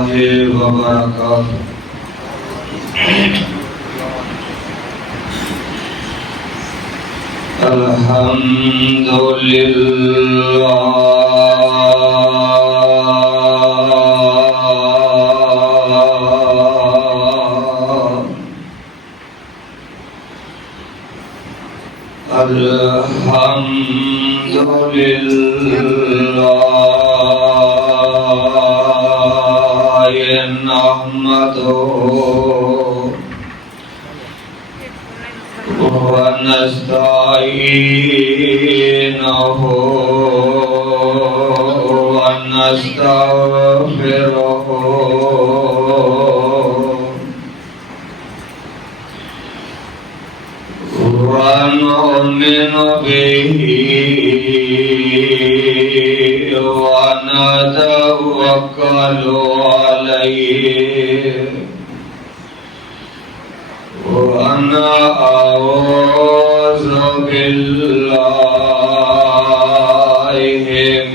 الله وبركاته. الحمد لله الحمد لله نحمده ونستعينه ونستغفره ونؤمن به ونتوكل عليه ونعوذ بالله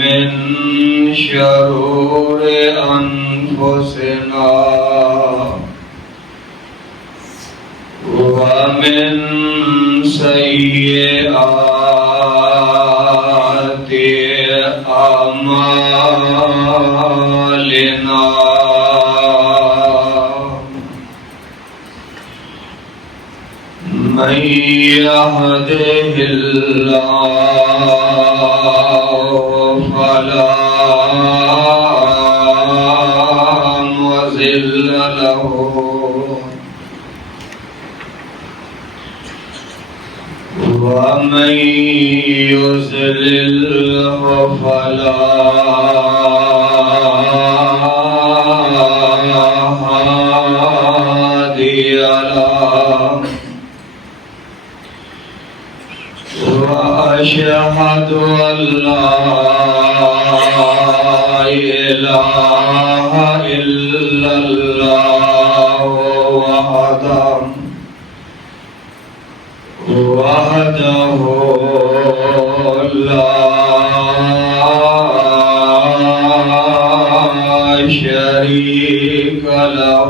من شرور أنفسنا ومن سيئات أعمالنا من يهده الله فلا مضل له ومن يضلل فلا هادي له وأشهد أن لا إله إلا الله وحده لا شريك له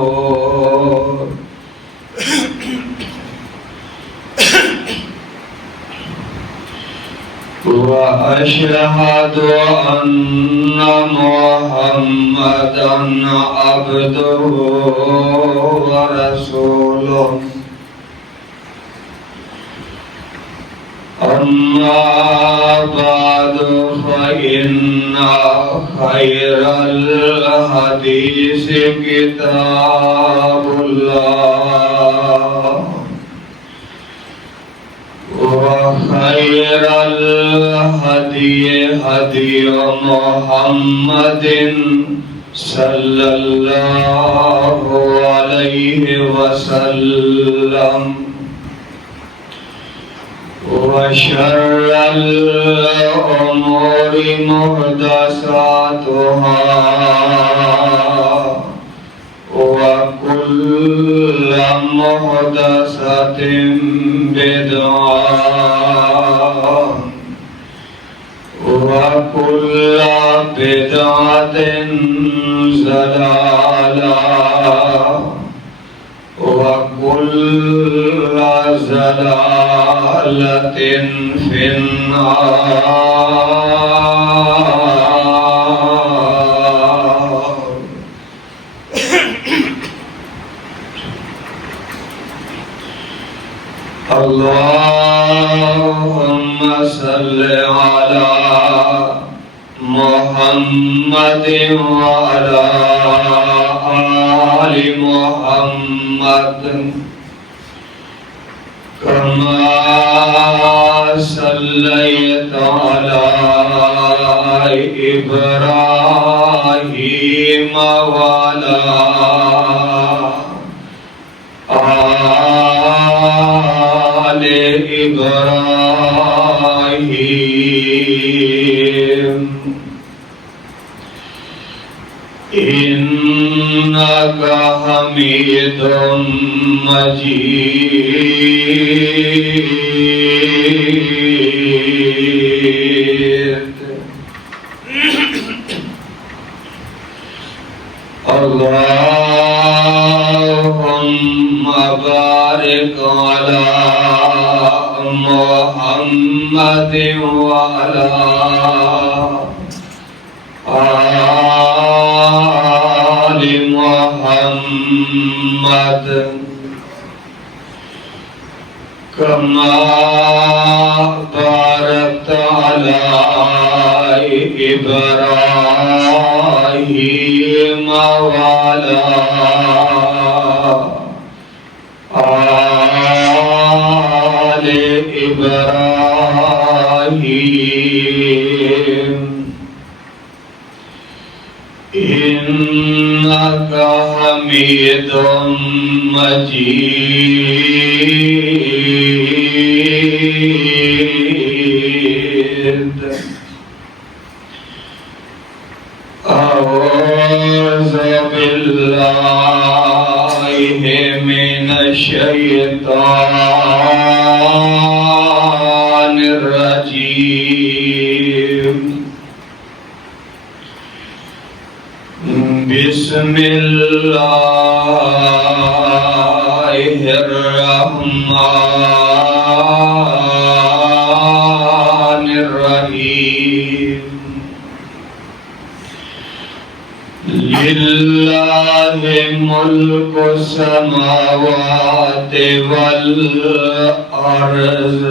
وأشهد أن محمدًا عبده ورسوله. أما بعد فإن خير الحديث كتاب الله وخير الهدي هدي محمد صلى الله عليه وسلم وشر الأمور محدثاتها وكل محدثة بدعة وكل بدعة ضلالة وكل ضلالة في النار. اللهم صل على محمد وعلى آل محمد كما صليت على إبراهيم وعلى آل إبراهيم إنك حميد مجيد. اللهم بارك على محمد وعلى آل محمد كما باركت على إبراهيم وعلى آل إبراهيم إنك حميد مجيد. أعوذ بالله من الشيطان الرجيم. بسم الله الرحمن الرحيم. لله ملك السماوات والأرض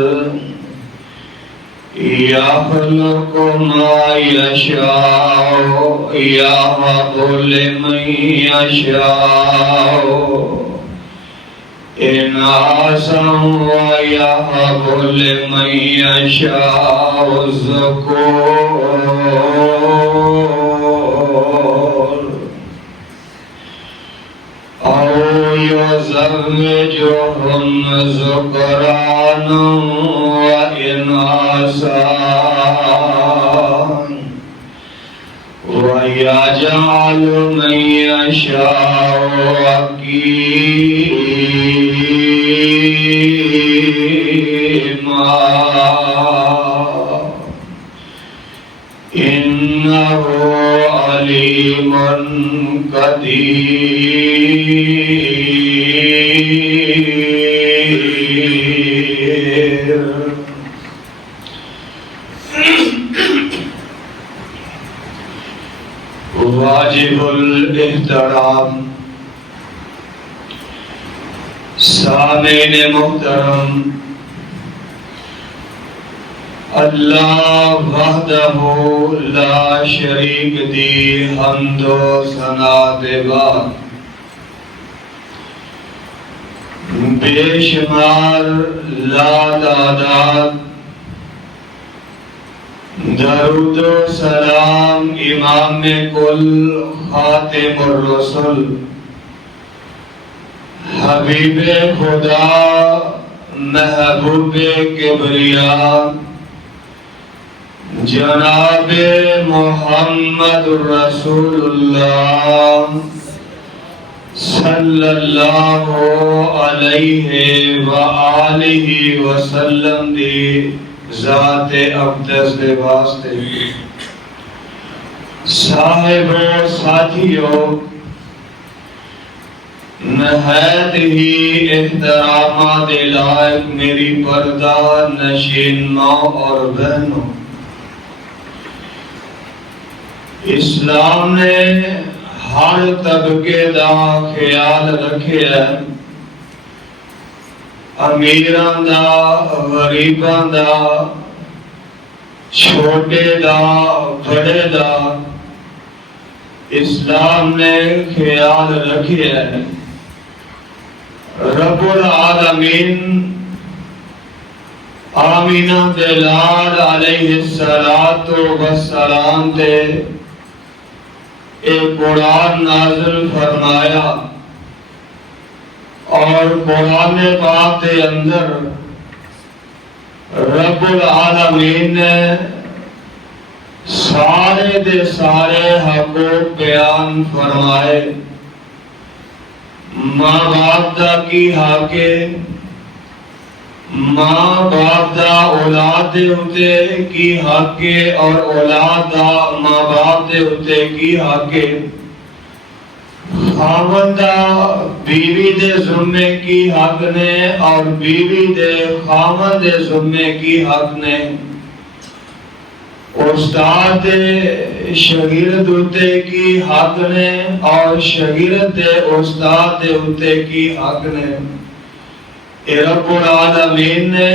يخلق ما يشاء يهب لمن يشاء إناثا ويهب لمن يشاء الذكور أو يزوجهم ذكرانا وإناثا ويجعل من يشاء عقيما إنه عليم قدير. واجب الاحترام سامعین محترم، اللہ وحدہ لا شریک دی حمد و ثنا دے بعد بے شمار لا تعداد درود و سلام امام کل خاتم الرسل حبیب خدا محبوب کبریا جناب محمد رسول اللہ صلی اللہ علیہ وآلہ وسلم دی ذات اقدس دے واسطے صاحب و ساتھیوں، نہایت ہی احترامات لائق میری پردہ نشین ماں اور بہنوں، اسلام نے ہر طبقے دا خیال رکھے ہے، امیراں دا، غریباں دا، چھوٹے دا، بڑے دا، اسلام نے خیال رکھے ہے۔ رب العالمین آمینہ دے لال علیہ السلام تے ایک قرآن نازل فرمایا، اور قرآن پاک کے اندر رب العالمین نے سارے دے سارے حقوق بیان فرمائے۔ ماں باپ دا کی حق ہے، ماں باپ دا اولاد دے ہوتے کی حق ہے، اور اولاد دا ماں باپ دے ہوتے کی حق ہے۔ خاوندہ بیوی دے ذمے کی حق نے اور بیوی دے خاوند دے ذمے کی حق نے، استاد شاگرد اتے کی حق نے اور شاگرد استاد اتے کی حق نے۔ اے رب العالمین نے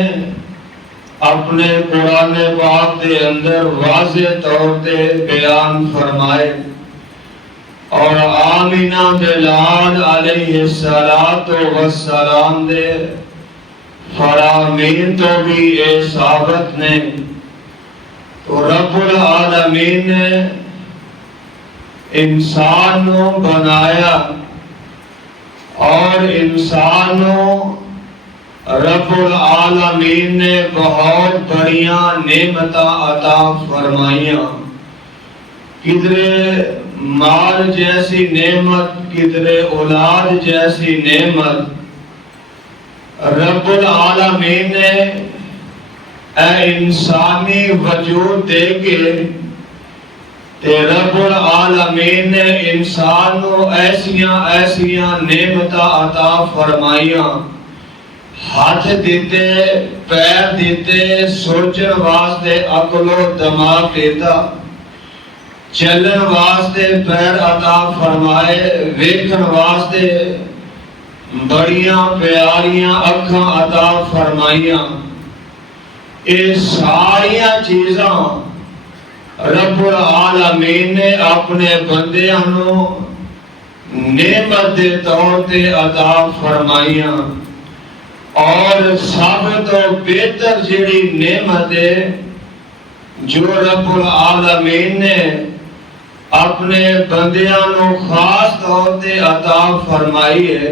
اپنے قرآن پاک دے اندر واضح طور تے بیان فرمائے، اور آمینہ دے لال علیہ السلام دے فرامین تو بھی اے ثابت نے۔ تو رب العالمین نے انسان کو بنایا، اور انسان کو رب العالمین نے بہت بڑیاں نعمتاں عطا فرمائیاں، کدھرے مال جیسی نعمت، کدھرے اولاد جیسی نعمت۔ رب العالمین نے اے انسانی وجود دے کے تے رب العالمین نے انسان کو ایسیاں نعمتاں عطا فرمائیاں، ہاتھ دیتے، پیر دیتے، سوچن واسطے عقل و دماغ دیتا، چلن واسطے پیر عطا فرمائے، ویکھن واسطے بڑیاں پیاریاں اکھاں عطا فرمائیاں۔ یہ ساریاں چیزاں رب العالمین نے اپنے بندیاں نو نعمت دے طور تے عطا فرمائیاں، اور سب تو بہتر جڑی نعمت ہے جو رب العالمین نے اپنے بندیاں نو خاص طور تے عطا فرمائی ہے،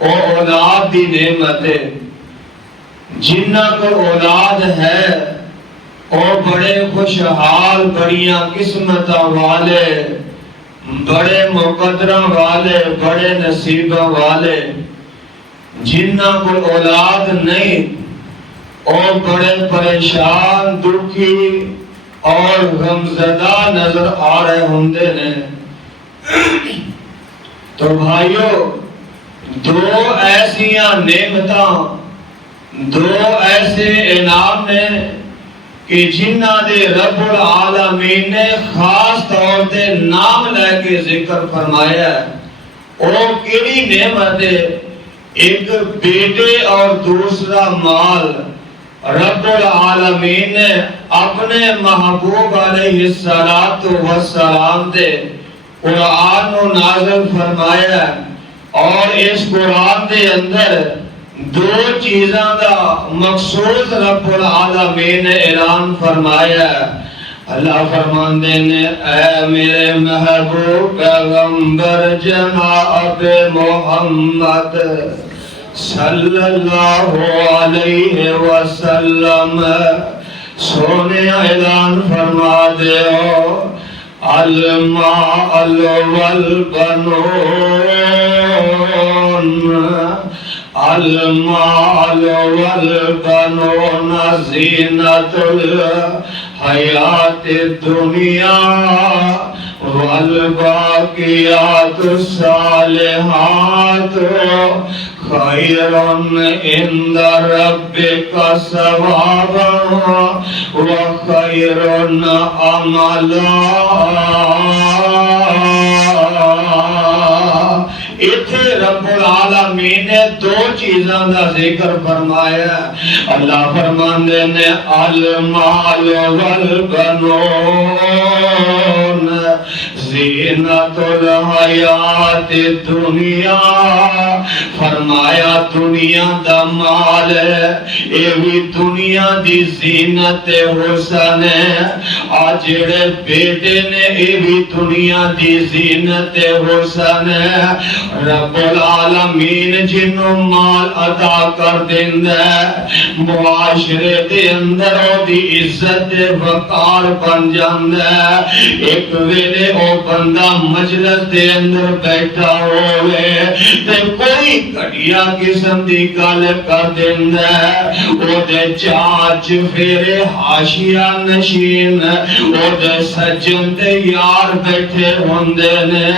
وہ اولاد دی نعمت ہے۔ جنہ کو اولاد ہے وہ بڑے خوشحال، بڑیاں قسمتاں والے، بڑے مقدراں والے، بڑے نصیباں والے۔ جنہ کو اولاد نہیں وہ بڑے پریشان، دکھی اور غمزدہ نظر آ رہے ہوندے نے۔ تو بھائیو، دو ایسیاں نعمتاں، دو ایسے انعام نے کہ جنہ دے رب العالمین نے خاص طور تے نام لے کے ذکر فرمایا ہے۔ وہ کیڑی نعمت ہے؟ ایک بیٹے اور دوسرا مال۔ رب العالمین نے اپنے محبوب علیہ السلام دے قرآن کو نازل فرمایا، اور اس قرآن دے اندر دو چیزاں دا مقصود رب العالمین نے اعلان فرمایا۔ اللہ فرماندے نے، اے میرے محبوب پیغمبر جناب محمد صلی اللہ علیہ وسلم، سونے اعلان فرما دیو، المال والبنون، المال والبنون زینت الحیات الدنیا والباقیات الصالحات خیر عند ربک ثوابا وخیر عملا۔ اتھے رب العالمین نے دو چیزاں دا ذکر فرمایا۔ اللہ فرماندے نے، المال والبنون زینت الحیات الدنیا، فرمایا دنیا دا مال ہے، اے بھی دنیا دی زینت حسن ہے۔ آج جڑے بیٹے نے اے بھی دنیا دی زینت حسن ہے۔ رب العالمین جنوں مال عطا کر دیندا ہے، معاشرے دے اندر او دی عزت وقار بن جاندا ہے۔ ایک ویلے او بندہ مجلس دے اندر بیٹھا ہوئے تے کوئی گھٹیا قسم دی گل کر دیندا ہے او دے چاچ پھیرے حاشیہ نشین او دے سجن تے یار بیٹھے ہوندے نے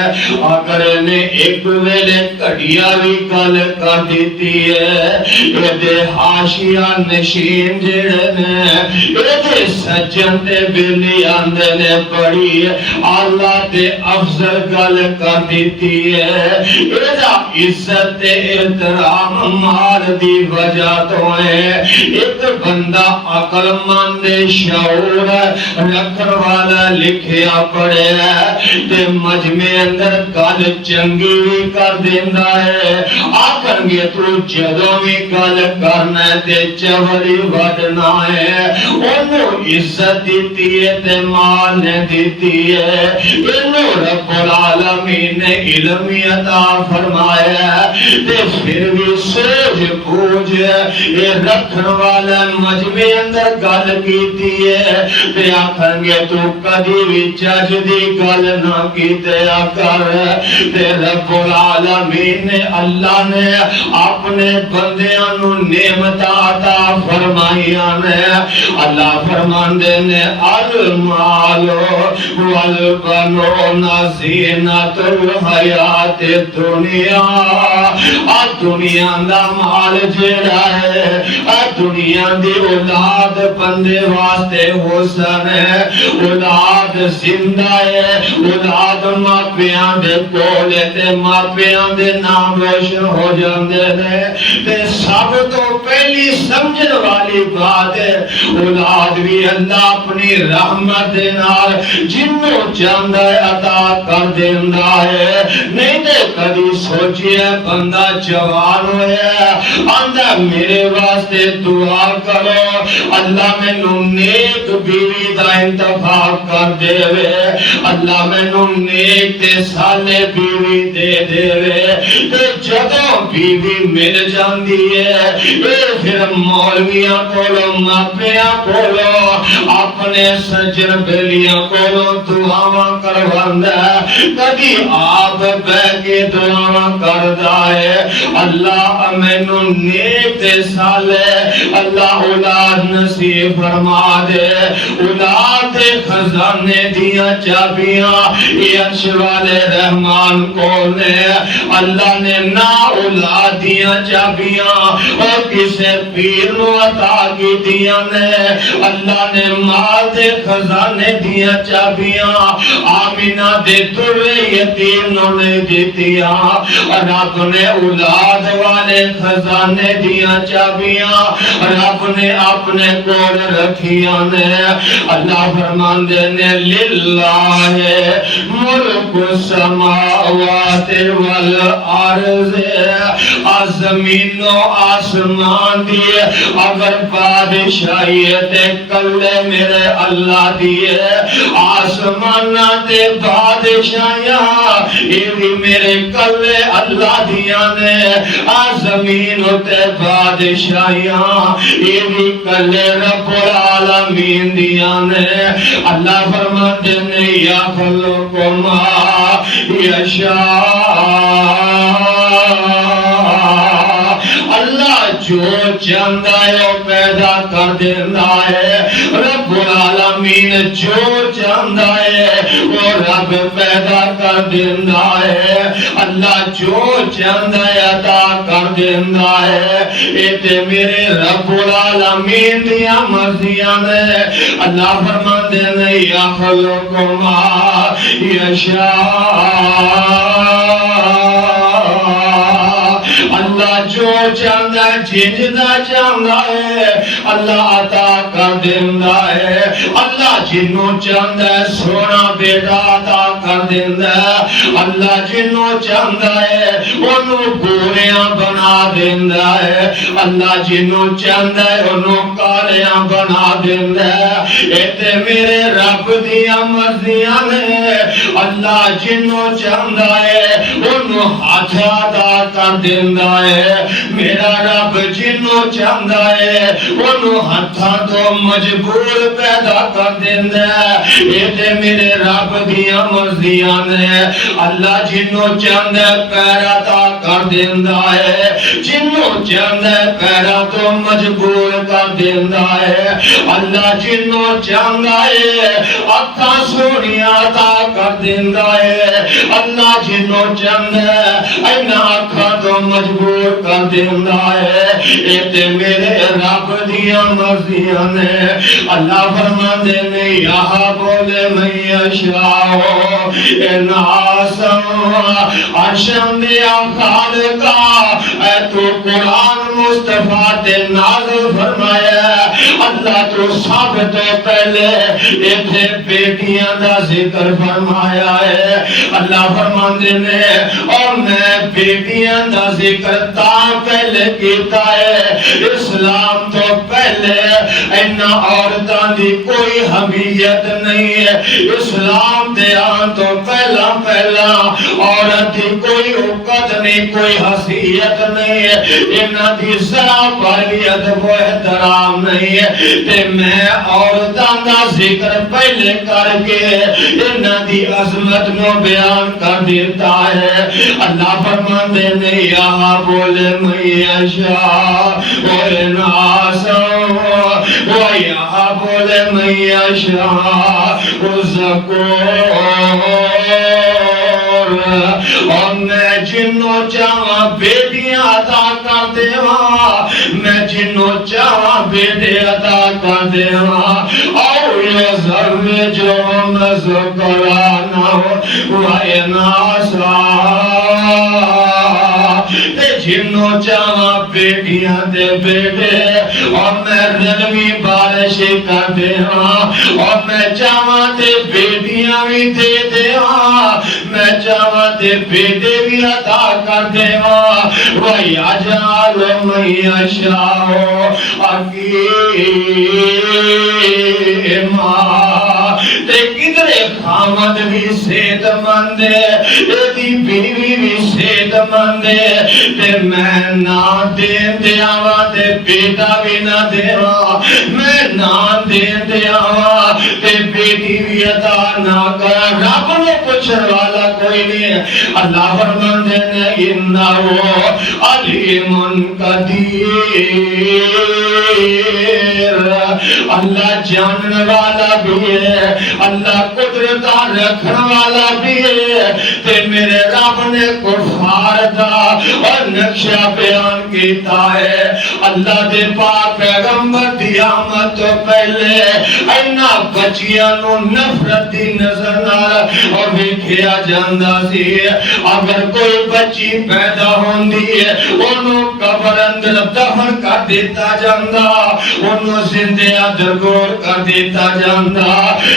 اگر نے ایک ویلے گھٹیا بھی گل کر دیتی ہے اے دے حاشیہ نشین جڑے نے اے دے سجن تے بیلی آندے نے پڑی اللہ تے افضل گل کر دیتی ہے اے دا عزت تے احترام مال دی وجہ تو ہے ایک بندہ عقل مند شعور رکھن والا لکھیا پڑے تے مجمع اندر گل چنگی بھی کر دیندا ہے آکھن گے تو جدوں بھی گل کرنا تے چوری وڈنا ہے اونوں عزت دیتی ہے تے مال نے دیتی ہے انہوں رب العالمین نے علم عطا فرمایا تے پھر بھی سوچ بوجھ یہ رکھن والا مجمع اندر گل کیتی ہے تے آکھن گے تو کدی بھی چج دی گل نہ کیتے کر تے رب العالمین نے اللہ نے اپنے بندیاں نو نعمت عطا فرمائیاں نے اللہ فرماندے نے المال والبنون زینت الحیات دنیا دنیا دا مال جڑا ہے دنیا دی اولاد بندے واسطے حسن ہے اولاد زندہ ہے اولاد ماپیاں دے کولے تے ماپیاں دے نام روشن ہو جاندے نے تے سب تو پہلی سمجھن والی بات ہے اولاد بھی اللہ اپنی رحمت دے نال جنوں چاہندا ہے عطا کر دیندا ہے نہیں تے کدی سوچیا بندہ جوان ہویا آندا میرے واسطے دعا کرو اللہ مینوں نیک بیوی دا انتخاب کر دے اللہ مینوں نیک تے صالح بیوی دے دے تے جدوں بیوی مل جاندی ہے اے پھر مولویاں کولوں ماپیاں کولوں اپنے سجن بیلیاں کولوں دعاواں کرواندا کدی آپ بہ کے دعاواں کردا ہے اللہ مینوں نیک تے صالح اللہ اولاد نصیب فرما دے اولاد دے خزانے دیاں چابیاں یہ عرش والے رحمان کو نے اللہ نے نہ اولاد دیاں چابیاں اور کسے پیر نو عطا کی دیاں نے اللہ نے مال دے خزانے دیاں چابیاں آمینہ دے در یتیم نو نے دیتیاں رب نے اولاد والے خزانے دیاں چابیاں رب نے اپنے کول رکھیاں نے اللہ فرماندے نے للہ ملک السماوات والارض زمین و آسمان دیے اگر بادشاہی تے کلے میرے اللہ دیے آسمان تے بادشاہیاں یہ بھی میرے کلے اللہ دیاں نے زمین تے بادشاہیاں یہ بھی کلے رب العالمین دیاں نے اللہ فرماتے نے یا خلقما یشاء اللہ جو چاہتا ہے وہ پیدا کر دینا ہے رب العالمین جو چاہتا ہے وہ رب پیدا کر دینا ہے اللہ جو چاہتا ہے عطا کر دینا ہے اے تے میرے رب العالمین دیا مرضیاں نے اللہ فرماتے ہیں یا خلقما یشاء اللہ جو چاہتا ہے جنجدہ چاہتا ہے اللہ عطا کر دینا ہے اللہ جنوں چاہتا ہے سونا بیٹا عطا کر دینا ہے اللہ جنوں چاہتا ہے انہوں گوریاں بنا دینا ہے اللہ جنوں چاہتا ہے انہوں کالیاں بنا دینا ہے ایتے میرے رب دیا مرضیاں نے اللہ جنوں چاہتا ہے انہوں انہوں ہاتھ ادا کر دیندا ہے میرا رب جنوں چاہندا ہے انہوں ہاتھاں تو مجبور پیدا کر دیندا ہے یہ تے میرے رب دیاں مرضیاں نے اللہ جنوں چاہندا ہے پیر عطا کر دیندا ہے جنوں چاہندا ہے پیراں تو مجبور کر دیندا ہے اللہ جنوں چاہندا ہے اکھاں سونیاں عطا کر دیندا ہے اللہ جنوں چاہندا ہے اینا اکھاں تو مجبور کر دیندا ہے اے تے میرے رب دیاں مرضیاں نے اللہ فرماندے نے یا بولے میں یشاء ناسم عرشم دیا خالقہ اے تو قرآن مصطفیٰ تے نازل فرمایا اللہ تو سب تو پہلے ایتھے بیٹیاں دا ذکر فرمایا ہے اللہ فرماندے نے اور میں بیٹیاں دا ذکر تا پہلے کیتا ہے اسلام تو پہلے اینا عورتاں دی کوئی حمیت نہیں ہے اسلام دے آن تو پہلا عورت دی کوئی اوقات نہیں کوئی حیثیت نہیں ہے انہاں دی ذرا پر بھی ادب و احترام نہیں ہے تے میں عورتاں دا ذکر پہلے کر کے انہاں دی عظمت نو بیان کر دیتا ہے اللہ فرماندے نے یا بولے میں یشاء و ناسم و یا بولے میں یشاء و ذکور اور میں جنوں چاہاں بیٹیاں عطا کر دیواں میں جنوں چاہاں بیٹے عطا کر دیواں اور یہ ضرور جو میں ذکرانہ وَإِنَاسَا جنوں چاہاں بیٹیاں دے بیٹے اور میں رنوی بارش کر دے اور میں چاہاں دے بیٹیاں بھی دے دے میں چاہاں دے بیٹے بھی عطا کر دے وَيَجْعَلُ مَن يَشَاءُ عَقِيمًا تے کدرے خامد بھی صحت مند ایدی بیوی بھی صحت مند تے میں نہ دین دیاواں تے بیٹا بھی نہ دیواں میں نہ دین دیاواں تے بیٹی بھی عطا نہ کر رب نے پوچھن والا کوئی نہیں اللہ فرماندے نے انہو علیم قدیر اللہ جاننے والا بھی ہے اللہ قدرت رکھنے والا بھی ہے تے میرے رب نے کفار دا اور نقشہ بیان کیتا ہے اللہ دے پاک پیغمبر دی آمد تو پہلے اینا بچیاں نو نفرت دی نظر نال اور ویکھیا جاندا سی اگر کوئی بچی پیدا ہوندی ہے انہوں قبر اندر دفن کر دیتا جاندا انہوں زندہ درگور کر دیتا جاندا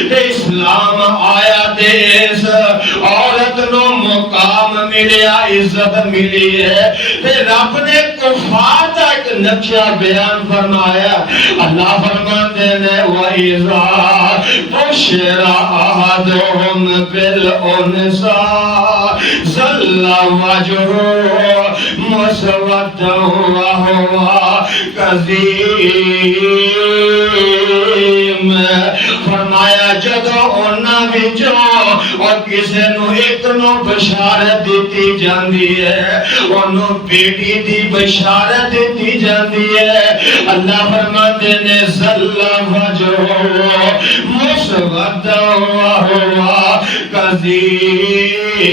تے اسلام آیا تے اس عورت نو مقام ملیا عزت ملی ہے تے رب نے کفار دا ایک نقشہ بیان فرمایا اللہ فرماندے نے وَإِذَا بُشِّرَ أَحَدُهُم بِالْأُنثىٰ ظَلَّ وَجْهُهُ مُسْوَدًّا وَهُوَ كَظِيمٌ فرمایا جدو انہاں وچوں اور کسے نو ایک نو بشارت دیتی جاندی ہے انہوں بیٹی دی بشارت دیتی جاندی ہے اللہ فرماتے نے ظلّ وجہہ مسودًا وہو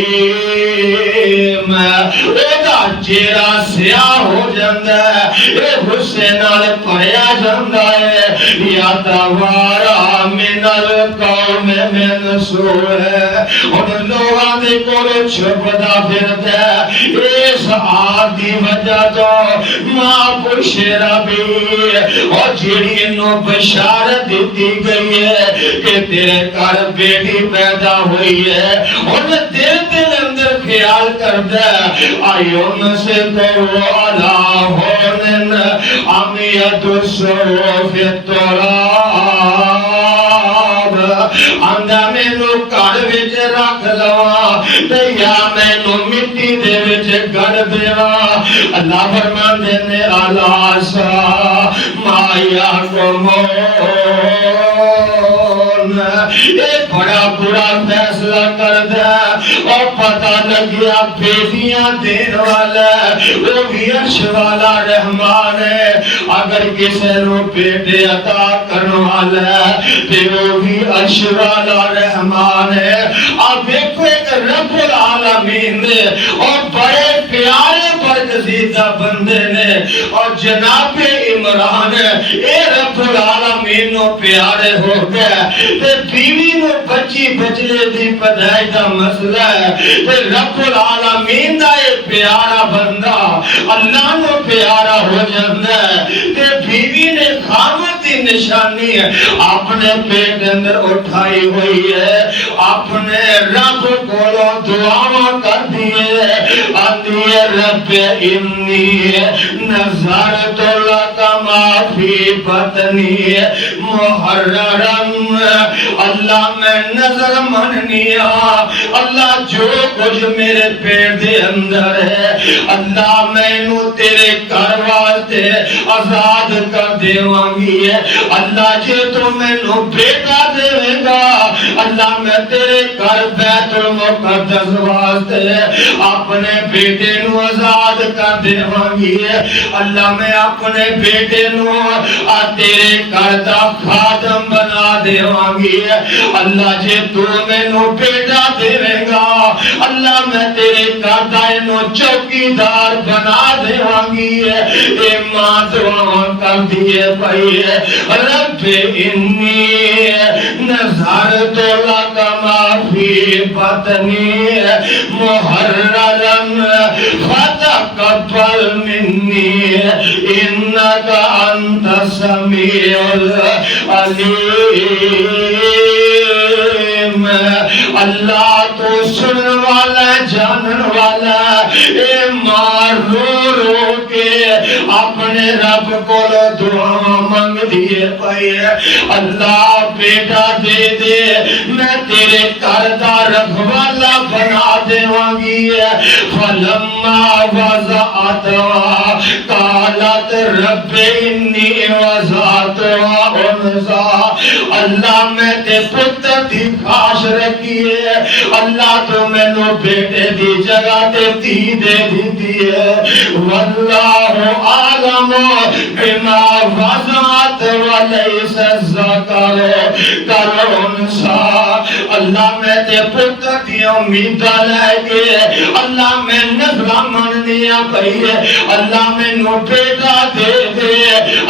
کظیم ادا چہرہ سیاہ ہو جاندہ ہے اے غصے نال پڑیا جاندہ ہے یا توارا من القوم من سوء ان لوگاں دے کول چھپدا پھردا ہے اس آدھی وجہ تو ماں بشرا بھی اور جیڑی انہوں بشارت دیتی گئی ہے کہ تیرے گھر بیٹی پیدا ہوئی ہے ان دل اندر خیال کردا آئیون سے کرو علا ہونن امیت الصوف التراب اندہ میں نو کار وچ رکھ لواں تے یا مینوں مٹی دے وچ گڑ دیواں اللہ فرماندے نے الاسا مایا کو یہ بڑا برا فیصلہ کر دیا اور پتہ لگیا بیٹیاں دین والا وہ بھی عرش والا رحمان ہے اگر کسی نو بیٹے عطا کرنے والا تے وہ بھی عرش والا رحمان ہے اب دیکھو ایک رب العالمین نے اور بڑے پیارے برگزیدہ بندے نے اور جناب عمران اے رب العالمین نو پیارے ہو گئے تے بیوی نو بچی بچلے دی پدائی دا مسئلہ ہے تے رب العالمین دا اے پیارا بندہ اللہ نو پیارا ہو جاندہ ہے تے بیوی نے خامت دی نشانی ہے اپنے پیٹ اندر اٹھائی ہوئی ہے اپنے رب کو دعاواں کر دیئے آدھیے رب انی نظرت لکا ما فی بطنی محررم اللہ میں نظر مننیا اللہ جو کچھ میرے پیٹ دے اندر ہے اللہ میں نو تیرے گھر واسطے آزاد کر دیوانگی ہے اللہ جے تو میں نو بیٹا دے گا اللہ میں تیرے گھر بیت المقدس واسطے اپنے بیٹے نو آزاد کر دیوانگی ہے اللہ میں اپنے بیٹے نو تیرے گھر دا خادم بنا دیوانگی ہے اللہ جے تو میں نو بیٹا دے گا اللہ میں تیرے گھر دا نو چوکیدار بنا دیوانگی ہے اے ماں دعا کر دیے بھائی رب انی نظرت لکا ما فی بطنی محررا فتقبل منی انکا انت السمیع العلیم اللہ تو سن والا جانن والا اے ماں رو رو کے اپنے رب کو دعا مانگ دیے پائے اللہ بیٹا دے دے میں تیرے گھر دا رکھوالا بنا دیوانگی فلما وضعتها قالت رب انی وضعتها انثى اللہ میں تے پتر دی خواہش رکھی ہے اللہ تو میں نو بیٹے دی جگہ تے تھی دے دی ہے واللہ عالم بما وضعت ولیس الذکر کالانثى اللہ میں تے پتر دی امیدہ لے کے اللہ میں نظرہ مننیا پئی ہے اللہ میں نو بیٹا دے دے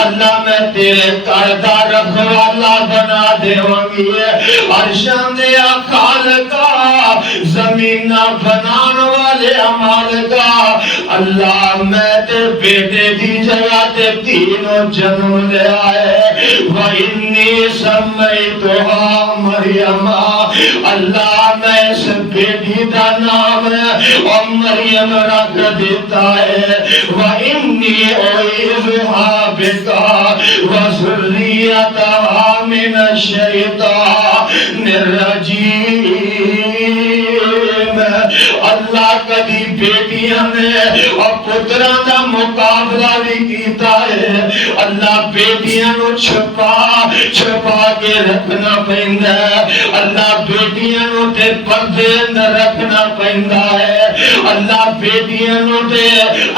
اللہ میں تیرے کردہ رکھوالا بنا دیوانگی ہے عرشان دیا خالقہ زمینہ بنان والے عمالقہ اللہ میں تے بیٹے دی جگہ تے تینوں جنم لے آئے وَإِنِّي سَمَّيْتُهَا مریم اللہ میں اس بیٹی دا نام اور مریم رکھ دیتا ہے وَإِنِّي أُعِيذُهَا بِكَ وَذُرِّيَّتَهَا مِنَ الشَّيْطَانِ الرَّجِيمِ اللہ کبھی بیٹیاں نے اور پتران دا مقابلہ بھی کیتا ہے اللہ بیٹیاں نو چھپا کے رکھنا پہندا ہے اللہ بیٹیاں نو تے پردے اندر رکھنا پہندا ہے اللہ بیٹیاں نو تے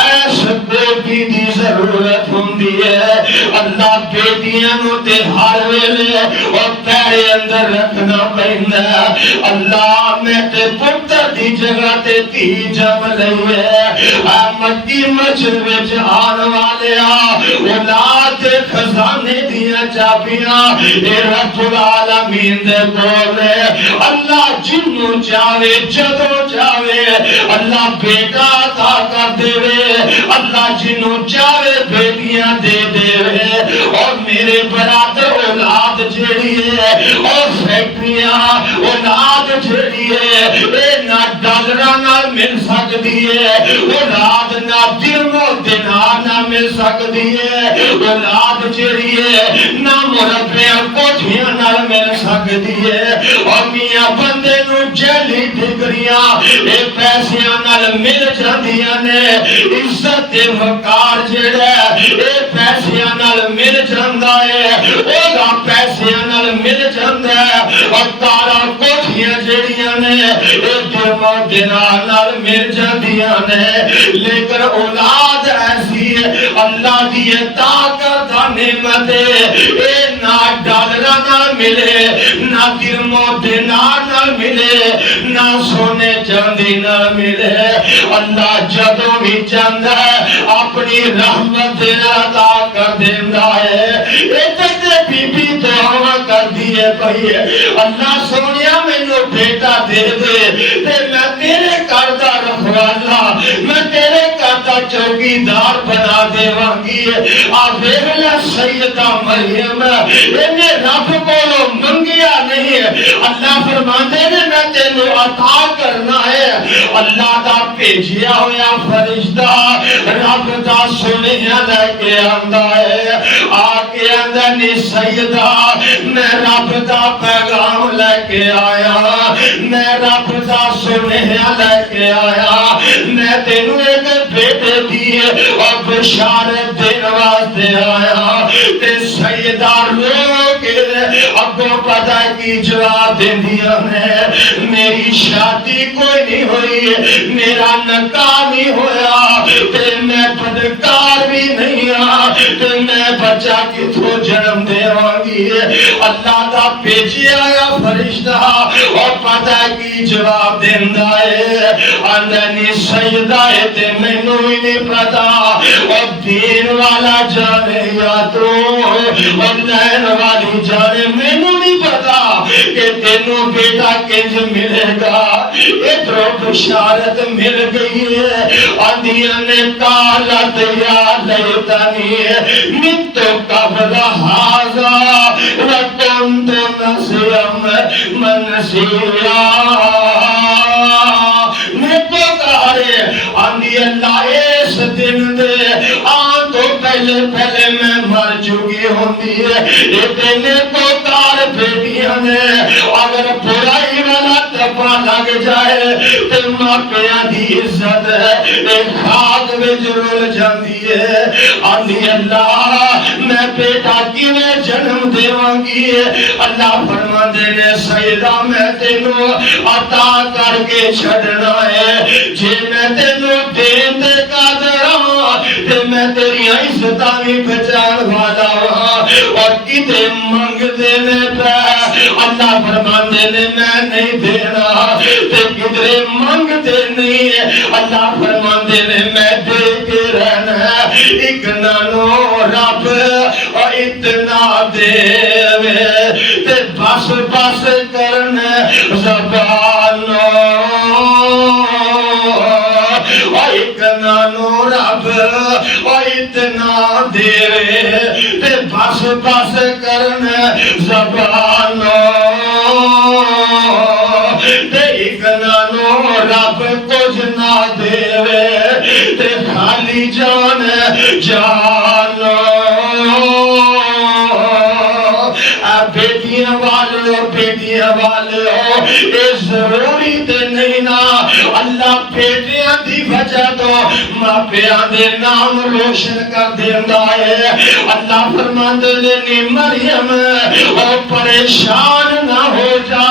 ایسے بیٹی دی ضرورت ہوندی ہے اللہ بیٹیاں نو تے ہر ویلے اور پیرے اندر رکھنا پہندا ہے اللہ میں تے پتر دی جگہ تے تھی جم لئی ہے مٹی مچھر وچ آن والے اولاد خزانے دیا چابیاں اے رب العالمین دے بولے اللہ جنوں چاہے جدوں چاہے اللہ بیٹا عطا کر دے اللہ جنوں چاہے بیٹیاں دے دے اور میرے برادر اولاد جیڑی ہے اور فیکٹریاں اولاد جیڑی ہے اے نہ ڈالرہ نہ مل سکتی ہے اولاد نہ درم و دینار نہ مل سکتی ہے اولاد جیڑی ہے نہ مربع کوٹھیاں نہ مل سکتی ہے اور میاں بندے نو جعلی ڈگریاں اے پیسیاں نال مل جاندیاں نے عزت تے وقار جڑا اے پیسیاں نال مل جاندا ہے اودا پیسیاں نال مل جاندا ہے اور تارا کوٹھیاں جڑیاں نے اے درم دینار نال مل جاندیاں نے لیکن اولاد ایسی ہے اللہ دی عطا کردہ نعمت اے نہ ڈالرہ نہ ملے نہ درم و دینار نہ ملے نہ سونے چاندی نہ ملے اللہ جدوں بھی چاہتا ہے اپنی رحمت عطا کر دینا ہے تے بی بی دعا کر دیے پئی اللہ سونیا مینوں بیٹا دے دے تے میں تیرے گھر دا رکھوالا میں تیرے گھر دا چوکیدار بنا دیواں گی آ ویکھ لے سیدہ مریم انہیں رب کولوں منگیا نہیں اللہ فرماندے نے میں تینوں عطا کرنا ہے اللہ دا بھیجیا ہویا فرشتہ رب دا سنیا لے کے آندا ہے آ کے آندا نی سیدہ میں رب دا پیغام لے کے آیا میں رب دا سنیا لے کے آیا میں تینوں ایک بیٹے دی اور بشارت دین واسطے آیا تے سیدہ رو کے اگوں پتہ کی جواب دیندیاں نے میری شادی کوئی نہیں ہوئی میرا نکاح نہیں ہویا تے میں بدکار بھی نہیں ہاں تے میں بچہ کتھوں جنم دیواں گی اللہ دا بھیجیا آیا فرشتہ اور پتہ کی جواب دیندا ہے اندنی سیدہ تے مینوں ہی نہیں پتا اور دین والا جانے یا تو اور لین والی جانے مینوں نہیں پتا کہ تینوں بیٹا کنج ملے گا ادھروں بشارت مل گئی ہے آندیاں نے قالت یا لیتنی مت قبل ھذا وکنت نسیا منسیا آندی اللہ اس دن دے آن تو پہلے میں مر چکی ہوندی ہے یہ دن کو کار بیٹیاں نے اگر برائی والا دفعہ لگ جائے تو ماں پیاں دی عزت ہے ایک خاک وچ رول جاندی ہے آندی اللہ میں بیٹا کیویں جنم دیواں گی اللہ فرماندے نے سیدہ میں تینوں عطا کر کے چھڈنا ہے جے میں تینوں دین دے قادر ہاں تے میں تیری عزتاں بھی بچان والا ہاں اور کتے منگ دینے پہ اللہ فرماندے نے میں نہیں دینا تے کدرے منگ دے نہیں ہے اللہ فرماندے نے میں دے کے رہنا ایک نانو رب اور اتنا دے تے بس بس کرنے زبانوں ایک نانو رب اور اتنا دے تے بس بس کرنے زبانوں تے ایک نانو رب کچھ نہ دے تے خالی جان جانو بیٹیاں والو اے ضروری تے نہیں نا اللہ بیٹیاں دی وجہ تو ماں پیاں دے نام روشن کر دیندا ہے اللہ فرماندے نے مریم او پریشان نہ ہو جا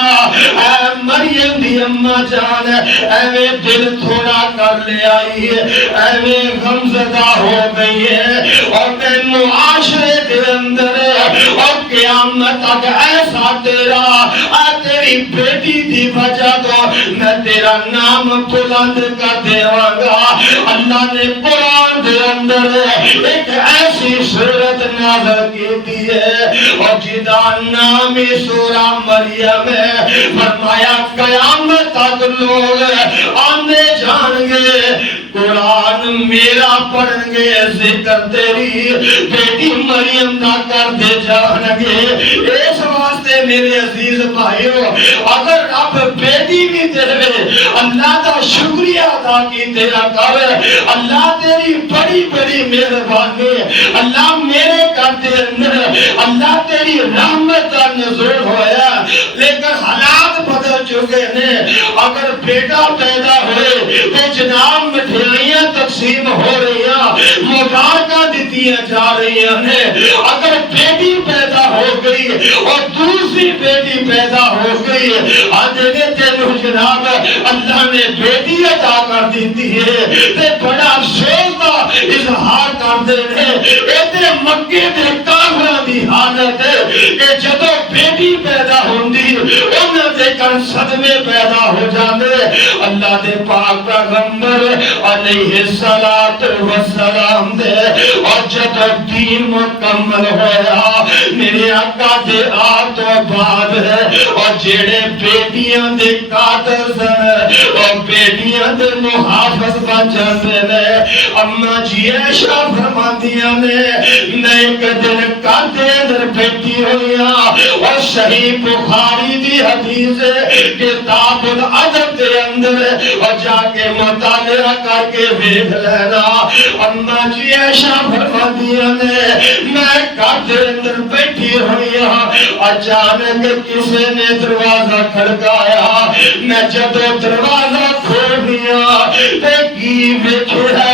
اے مریم دی اماں جان ایویں دل تھوڑا کر لے آئی ہے ایویں غمزدہ ہو گئی ہے اور تے معاشرے دے اندر اور قیامت تک ایسا تیرا تیری بیٹی دی وجہ تو میں تیرا نام بلند کر دیواں گا اللہ نے قرآن دے اندر ایک ایسی صورت نازل کی ہے اور جدا نام سورہ مریم ہے فرمایا قیامت تک لوگ آنے جان گے قرآن میرا پڑھن گے ذکر تیری بیٹی مریم نہ کر دے جان گے اس واسطے میرے عزیز بھائیو اگر رب بیٹی بھی دے اللہ کا شکریہ ادا کی تیرا کر اللہ تیری بڑی بڑی مہربانی اللہ میرے کرتے اندر اللہ تیری رحمت کا نزول ہویا لیکن حالات بدل چکے فرماتے ہیں اگر بیٹا پیدا ہوئے تو جناب مٹھائیاں تقسیم ہو رہی ہیں، مبارکاں دتیاں جا رہی ہیں۔ اگر بیٹی پیدا ہو گئی اور دوسری بیٹی پیدا ہو گئی، آدھے تینوں جناب اللہ نے بیٹی عطا کر دیتی ہے تے بڑا افسوس کا اظہار کرتے ہیں۔ ایتھے مکے دے کافراں دی حالت ہے کہ جدوں بیٹی پیدا ہوندی انہاں دے کن صدمے پیدا ہو جاندے۔ اللہ دے پاک پیغمبر علیہ الصلوۃ والسلام دے اور جدوں دین مکمل ہویا میرے آقا دے آپ تو بعد ہے اور جڑے بیٹیاں دے قاتل سن اور بیٹیاں دے محافظ بن جاندے نے۔ اما جی عائشہ فرماندیاں نے میں ایک دن گھر دے اندر بیٹھی ہوئیاں اور صحیح بخاری دی حدیث کتاب الادب دے اندر اور جا کے مطالعہ کر کے دیکھ لینا۔ اما جی عائشہ فرماندیاں نے میں گھر دے اندر بیٹھی ہوئیاں اچانک کسی نے دروازہ کھڑکایا۔ میں جدوں دروازہ کھول دیا تے کی ویکھیا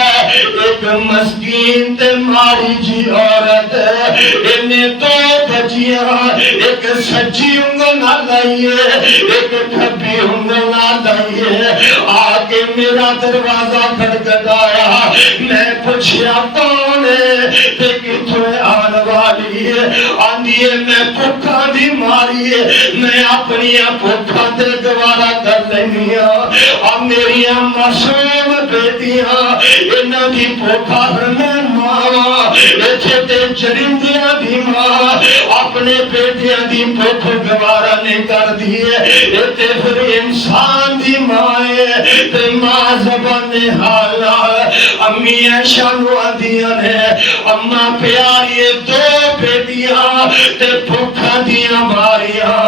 ایک مسکین تے ماری جی عورت انہیں دو بچیاں ایک سچی انگل نہ لائیے ایک کھبی انگل نہ لائیے۔ آگے میرا دروازہ کھڑکایا، میں پوچھیا کون ہے تے کتھوں آن والی ہے؟ آندھی ہے میں بھوکاں دی ماری ہے، میں اپنی بھوکاں تے گوارا کر لینی ہاں۔ میری معصوم بیٹیاں انہاں دی بھوکاں میں ماں ایتھے تے چرندیاں دی ماں اپنے بیٹیاں دی بھوک گوارا نہیں کر دی ہے۔ ایتھے پھر انسان دی ماں ہے تے ماں زبان حال امی عائشہ نو آندیاں نے اما پیاری دو بیٹیاں تے بھوکاں دیاں ماریاں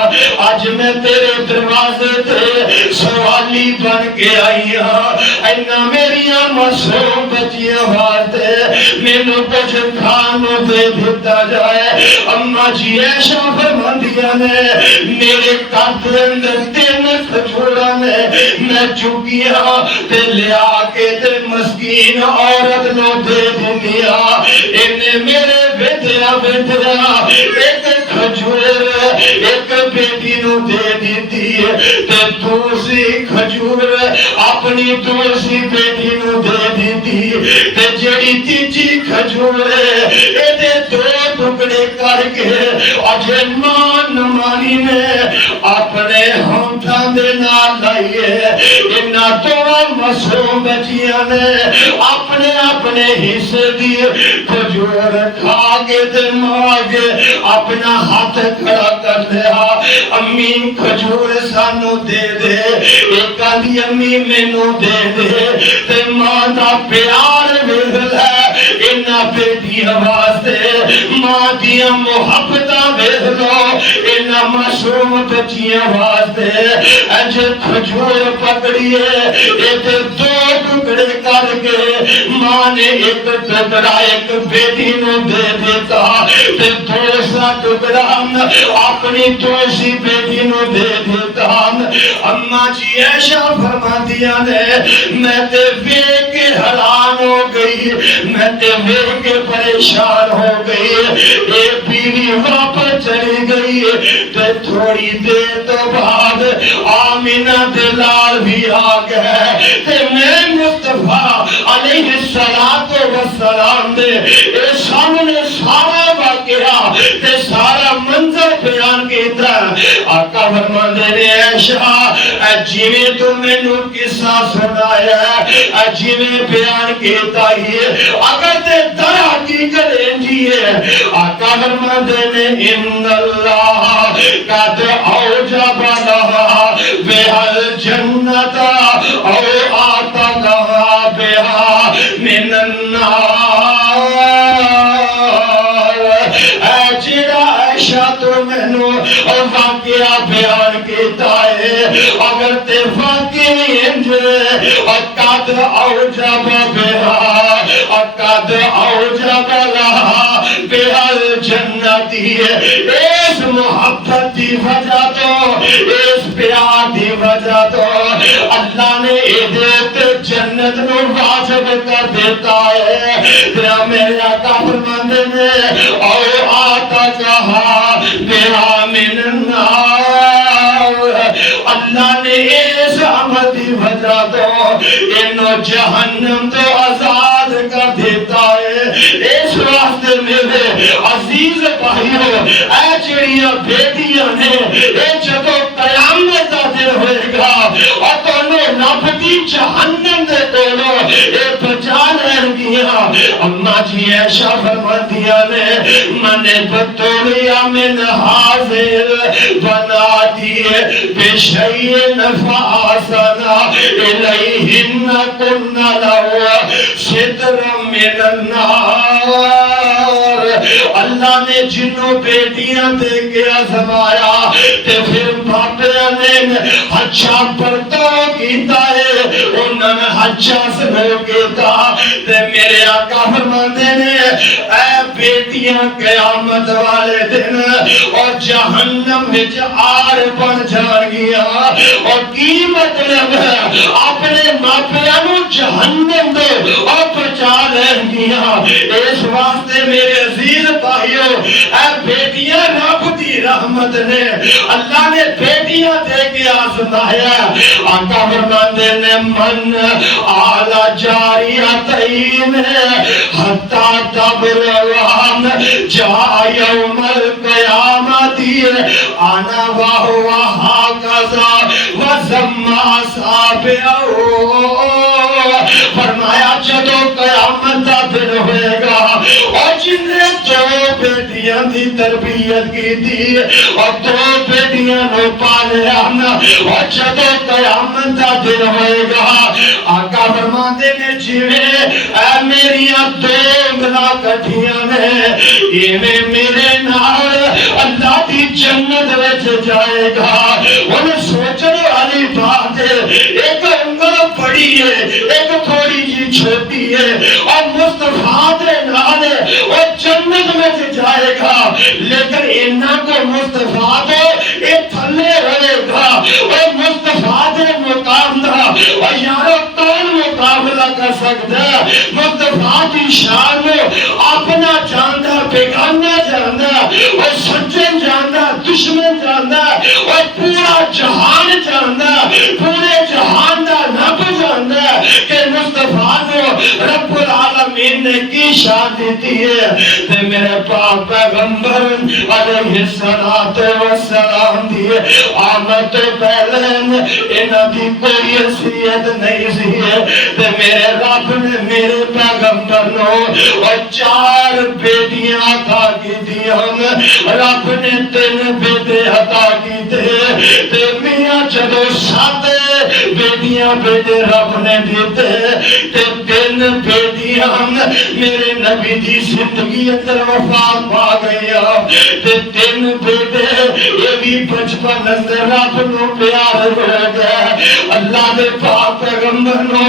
اج میں تیرے دروازے تے سوالی بن کے آئی ہاں۔ اینا میریاں معصوم بچیاں واسطے مینوں کچھ کھانوں دے دیتا جائے۔ اما جی عائشہ فرماندیاں نے میرے گھر دے اندر 3 کھجوراں نے میں چکیاں تے لیا کے تے مسکین عورت نو دے دیا۔ انہیں میرے بیٹیا ایک کھجور ایک بیٹی نو دے دیتی تے دوسری کھجور اپنی دوسری بیٹی نو دے دیتی تے جڑی تیجی کھجور ایدے 2 ٹکڑے کر کے اجے ماں نمانی نے اپنے ہونٹاں دے نال لائیے۔ انہاں 2 معصوم بچیاں نے اپنے اپنے حصے دی کھجور کھا کے تے ماں اپنا ہاتھ کھڑا کر لیا۔ امی کھجور سانو دے دے، ایک آدھی امی مینوں دے دے تے ماں دا پیار ویکھ لے انہاں بیٹیاں واسطے، ماں دیاں محبتاں ویکھ لو انہاں معصوم بچیاں واسطے۔ اج کھجور پکڑیے ایتھے 2 ٹکڑے کر کے ماں نے ایک ٹکڑا ایک بیٹی نو دے دیتا تے دوسرا ٹکڑا اپنی دوسری بیٹی نو دے دیتا۔ اما جی عائشہ فرماندیاں نے میں تے ویکھ کے حیران ہو گئی، میں تے ویکھ کے پریشان ہو گئی۔ اے بیوی واپس چلی گئی تے تھوڑی دیر تو بعد آمینہ دلال بھی آ گئے تے میں مصطفیٰ علیہ الصلوۃ والسلام دے اے سامنے سارا واقعہ تے سارا منظر بیان کیتا۔ آقا فرماندے نے عائشہ جویں تو مینوں قصہ سنایا ہے جویں بیان کیتا ہی اگر تے در حقیقت انجی ہے۔ آقا فرماندے نے ان اللہ قد اوجب لها بها الجنت او آتاها بها من النار۔ اے جڑا عائشہ تو مینوں واقعہ بیان کیتا ہے اگر تے واقعی انج قد اوجب بها قد اوجب لها بها الجنت، اس محبت دی وجہ تو اس پیار دی وجہ جنت نو واجب کر دیتا ہے۔ تیرا میرے آقا فرماندے نے او آتا کہا بہا من النار، اللہ نے اس عمل دی وجہ تو انہوں جہنم تو آزاد کر دیتا ہے۔ اس واسطے میرے عزیز بھائیوں، اے جڑیاں بیٹیاں نے اے جدو قیامت دا دن ہوئے گا اور تانوں رب دی جہنم دے کولوں اے بچا لین گیاں۔ اماں جی عائشہ فرماندیاں نے من بطولیا من حاضر بنا دیے بشیء نفاسنا الیہن کن لو ستر من النار۔ اللہ نے جنوں بیٹیاں دے کے آزمایا تے پھر باپیاں نے اچھا برتاؤ کیتا ہے، انہوں نے اچھا سلوک کیتا تے میرے آقا فرماندے نے اے بیٹیاں قیامت والے دن اور جہنم وچ آر بن جان گیا۔ اور کی مطلب ہے اپنے ماپیاں نو جہنم دے اور بچا لین گیا۔ اس واسطے میرے عزیز بھائیو، اے بیٹیاں رب دی رحمت نے اللہ نے بیٹیاں دے کے آزمایا۔ آقا فرماندے نے من آلا جاریتین حتی تبروان جا یوم القیامت آنا واہو حاکزا وزمہ سابعو۔ فرمایا جدو قیامت دا دن ہوئے گا اور جن نے دو بیٹیاں دی تربیت کی تھی اور دو بیٹیاں نو پالیا اور جدو قیامت دا دن ہوئے گا آقا فرماندے نے جیوے اے میریاں دو انگلا کٹھیاں نے ایویں میرے نال اللہ دی جنت وچ جائے گا۔ انہیں سوچنے والی بات ہے، ایک انگل بڑی ہے ایک تھوڑی جی چھوٹی ہے اور مصطفیٰ دے نال اور جنت میں سے جائے گا، لیکن انہاں کو مصطفیٰ دے ایک تھلے رہے گا اور مصطفیٰ دے مقام دا اور یارو کون مقابلہ کر سکتا ہے؟ مصطفیٰ دی شان میں اپنا جاندہ بیگانہ جاندہ اور سجن جاندہ دشمن جاندہ اور پورا جہان جاندہ پورے جہان دا رب جاندہ کہ مصطفیٰ نے رب العالمین نے کی شان دیتی ہے۔ تے میرے پاک پیغمبر علیہ السلام دیئے آمد تو پہلے انہاں دی کوئی حیثیت نہیں سی ہے۔ تے میرے رب نے میرے پیغمبر نو اور 4 بیٹیاں عطا کی دیا، رب نے 3 بیٹے عطا کی تے میاں جدو 7 بیٹیاں بیٹے رب نے دیتے تے 3 بیٹیاں میرے نبی دی زندگی اندر وفات پا گیا تے 3 بیٹے یہ بھی بچپن اندر رب نو پیار ہو گیا۔ اللہ دے پاک پیغمبر نو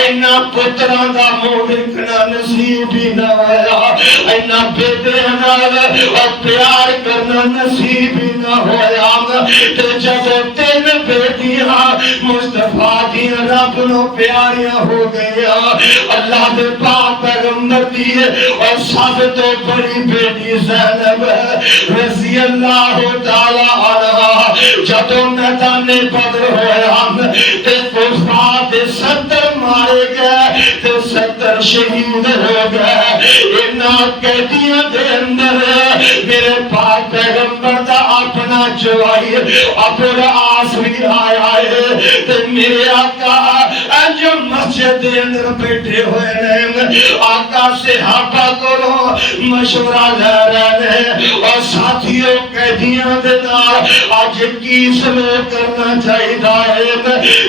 اینا پتراں دا منہ ویکھنا نصیب ہی نہ ہویا، اینا بیٹیاں نال اور پیار کرنا نصیب ہی نہ ہویا تے جب 3 بیٹیاں مصطفیٰ دی رب نو پیاریاں ہو گیا، اللہ دے پاک پیغمبر دی اور سب تو بڑی بیٹی زینب رضی اللہ تعالی عنہا جدو میدان بدر ہویا تے کفار دے 70 مارے گئے تے 70 شہید ہو گئے۔ انہاں قیدیاں دے اندر میرے پاک پیغمبر دا اپنا جوائی ابو العاص بھی آیا ہے تے میرے آقا جو مسجد دے اندر بیٹھے ہوئے ہیں، آقا صحابہ کو مشورہ لے رہے ہیں اور ساتھیوں قیدیاں دے نال آج کی سلوک کرنا چاہیے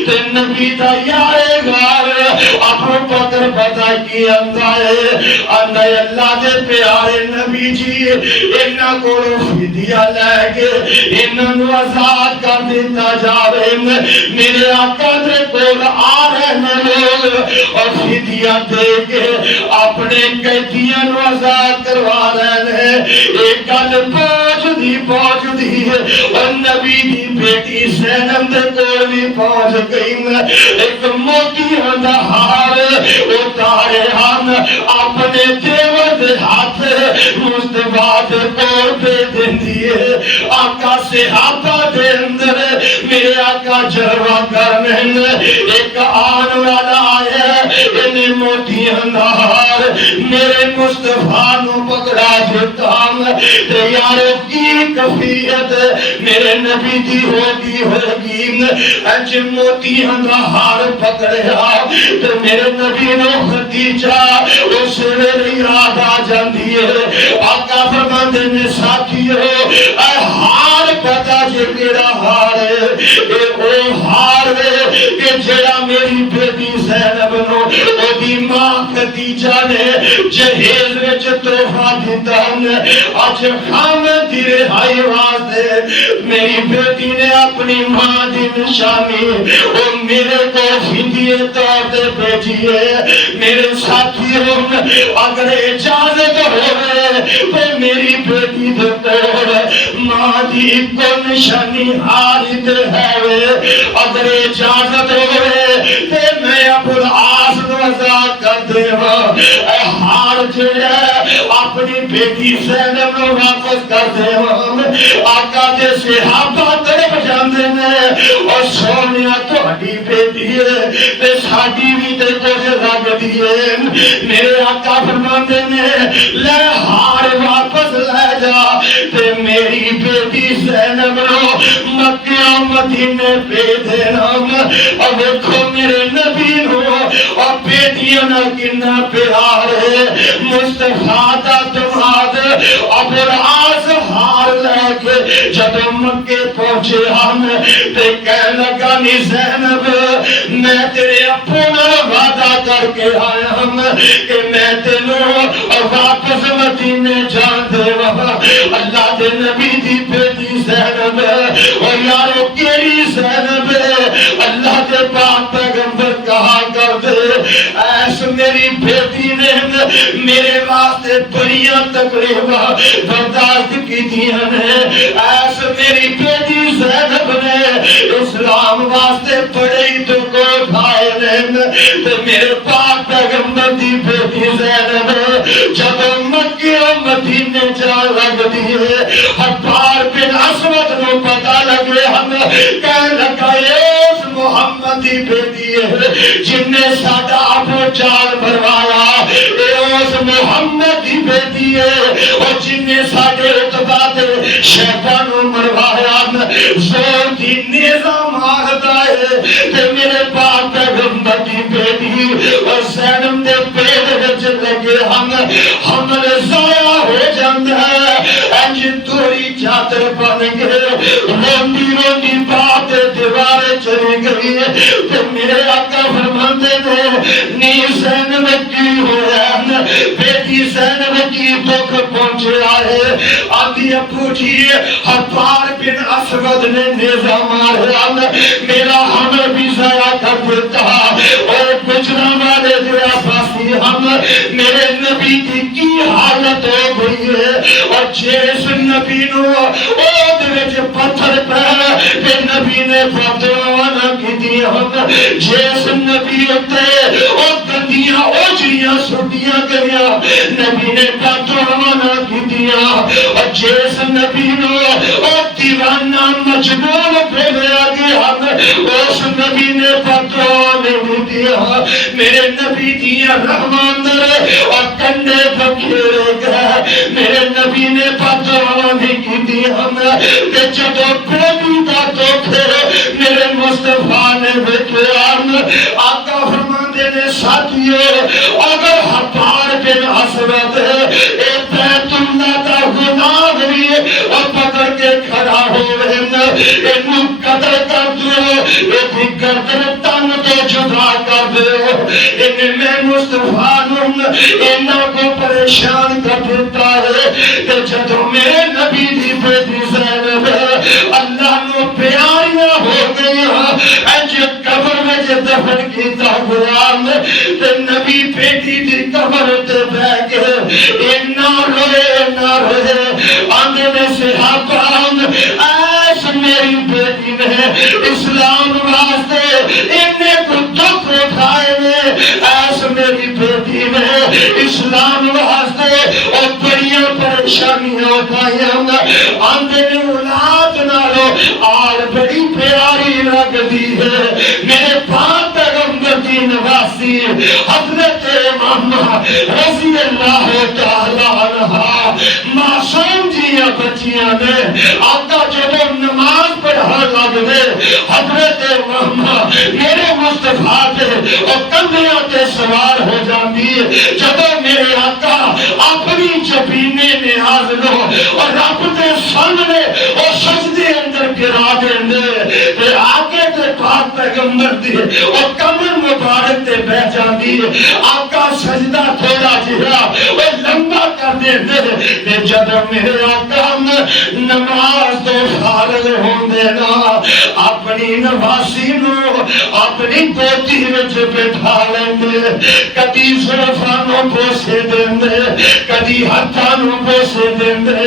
تے نبی دا یارے غار ابو بکر پتہ کی آندا ہے اللہ دے پیارے نبی جی انہاں کو فدیہ لے کے انہاں نو آزاد کر دیتا جاوے۔ میرے آقا دے کول آ رہے لوگ اور فدیہ دے کے اپنے قیدیاں نو آزاد کروا رہے ہیں۔ ایک گل پوچھ دی پہنچدی ہے اور نبی دی بیٹی زینب دے کول بھی پہنچ گئی ایک موتیاں دا ہار اتارے ہم اپنے دیور دے ہاتھ مصطفیٰ دے کول پہ دیندی ہے آقا صحابہ دے اندر میرے آقا جلوہ کرنے ایک آن والا آیا انہیں موتیاں دا ہار میرے مصطفیٰ نو پکڑا دیتا تے یارو کی کفیت میرے نبی دی ہوگی انج موتیاں دا ہار پکڑیا تے میرے نبی نو خدیجہ اس ویلے یاد آ جاندی ہے آقا فرماندے نے ساتھیو اے ہار پتا جے کیڑا ہار ہے اے او ہار ہے کہ جڑا میری بیٹی زینب نو اودی ماں خدیجہ نے جہیز وچ تحفہ دیتا آج خام دی رہائی واسطے میری بیٹی نے اپنی ماں دی نشانی وہ میرے کو فدیے طور پہ بھیجی ہے میرے ساتھیوں اگر اجازت ہوئے تو میری بیٹی دے کول ماں دی کو نشانی حالت ہے اگر اجازت ہوئے تو میں ابو العاص رضا کر دے اے ہار جڑا اپنی بیٹی زینب نو واپس کر دے آقا دے صحابہ طرف جاندے نے اور سونیا تہاڈی بیٹی ہے تے ساڈی وی تے کچھ لگدی ہے میرے آقا فرماندے نے لے ہار واپس لے جا تے میری بیٹی زینب نو مکہ مدینے بھیج دینا اور دیکھو میرے نبی نو اور بیٹیاں نال کتنا پیار ہے مصطفیٰ دا دماد ابو العاص ہار لے کے جب مکے پہنچے ہم تے کہنے لگا نی زینب میں تیرے ابو نال وعدہ کر کے آیا ہوں کہ میں تینوں واپس مدینے جان دے اللہ دے نبی دی بیٹی زینب اور یارو کیڑی زینب اللہ دے پاک پیغمبر کہا کر دے ایس میری بیٹی نے میرے واسطے بڑیاں تکلیفاں برداشت کی دیاں نے ایس میری بیٹی زینب نے اسلام واسطے بڑے ہی دکھ اٹھائے نے تے میرے پاک پیغمبر دی بیٹی زینب جب مکہ و مدینے جا لگدی ہے حبار بن اسود نو پتہ لگے ہم کہنے لگا اس محمد دی بیٹی ہے جن نے ساڈا ابو جال مروایا اس محمد دی بیٹی ہے اور جن نے ساڈے اتباع شیطان نو مروایا زور دی نیزہ ماردا ہے تے میرے پاک پیغمبر دی بیٹی اور زینب دے پیٹ وچ لگے ہم حمل ضائع ہو جاندا ہے انج توری چادر بن گئے روندی روندی بات دیوارے چلی گئی تے میرے آقا فرماندے نے نی زینب کی ہوا بیٹی زینب کی دکھ پہنچیا ہے آدھی ابو جی حبار بن اسود نے نیزہ ماریا میرا حمل بھی ضائع کر دیتا اور گجرا والے دیا پاسی ہم میرے نبی کی حالت ہو گئی ہے اور جیس نبی نو اود وچ پتھر پہ کہ نبی نے فتوانا کی دیا ہم جیس نبی ہوتے اور گندیاں اوجریاں سٹیاں گیا نبی نے فتوانا کی دیا اور جیس نبی نو اور دیوانہ مجنون پہ گیا گیا اس نبی نے فتوانا کی دیا میرے نبی دیا رحمان اور کنڈے بکھیرے گئے میرے نبی نے فتوانا کی دیا کہ جدو بیٹی دا تو پھر میرے مصطفیٰ نے بیٹھے آقا فرماندے نے ساتھیو اگر حبار بن اسود اے بیت اللہ دا گناہ ہوئی اور پکڑ کے کھڑا ہوئے انہوں قدر کر دو ایدھی گردن تن تو جدا کر دو انہیں میں مصطفیٰ انہوں کو پریشان کر دیتا ہے کہ جدو میرے نبی دی بیٹی زینب اللہ نو پیاریاں ہو گئی انج قبر میں دفن کیتا ہوا تے نبی بیٹی دی قبر تے بیٹھ کے اینا روئے آندے میں صحابہ ایس میری بیٹی نے اسلام واسطے انہیں کو دکھ اٹھائے نے، ایس میری بیٹی نے اسلام واسطے اور بڑیاں پریشانیاں اٹھائیں، آندے میں اولاد نالو آل بڑی پیاری لگ دی ہے میرے پاک پیغمبر کی نواسی حضرت امام رضی اللہ تعالی عنہ معصوم جیاں بچیاں نے آقا جب نماز پڑھا لگ دے حضرت امام میرے مصطفیٰ دے اور کندھیاں تے سوار ہو جاندی جب میرے آقا اپنی جبینے نیاز لو اور رب دے سامنے اور سجدے اندر گرا دیں تے آقے تے پاک پیغمبر دی اور کمر مبارک تے بہ جاندی آقا سجدہ تھوڑا جہا اور لمبا کر دے جب میرے آقا نماز تو فارغ ہون دینا اپنی نواسی نو اپنی گودی وچ بٹھا لیندے کدی زلفاں بوسے دیندے کدی ہتھاں نو بوسے دیندے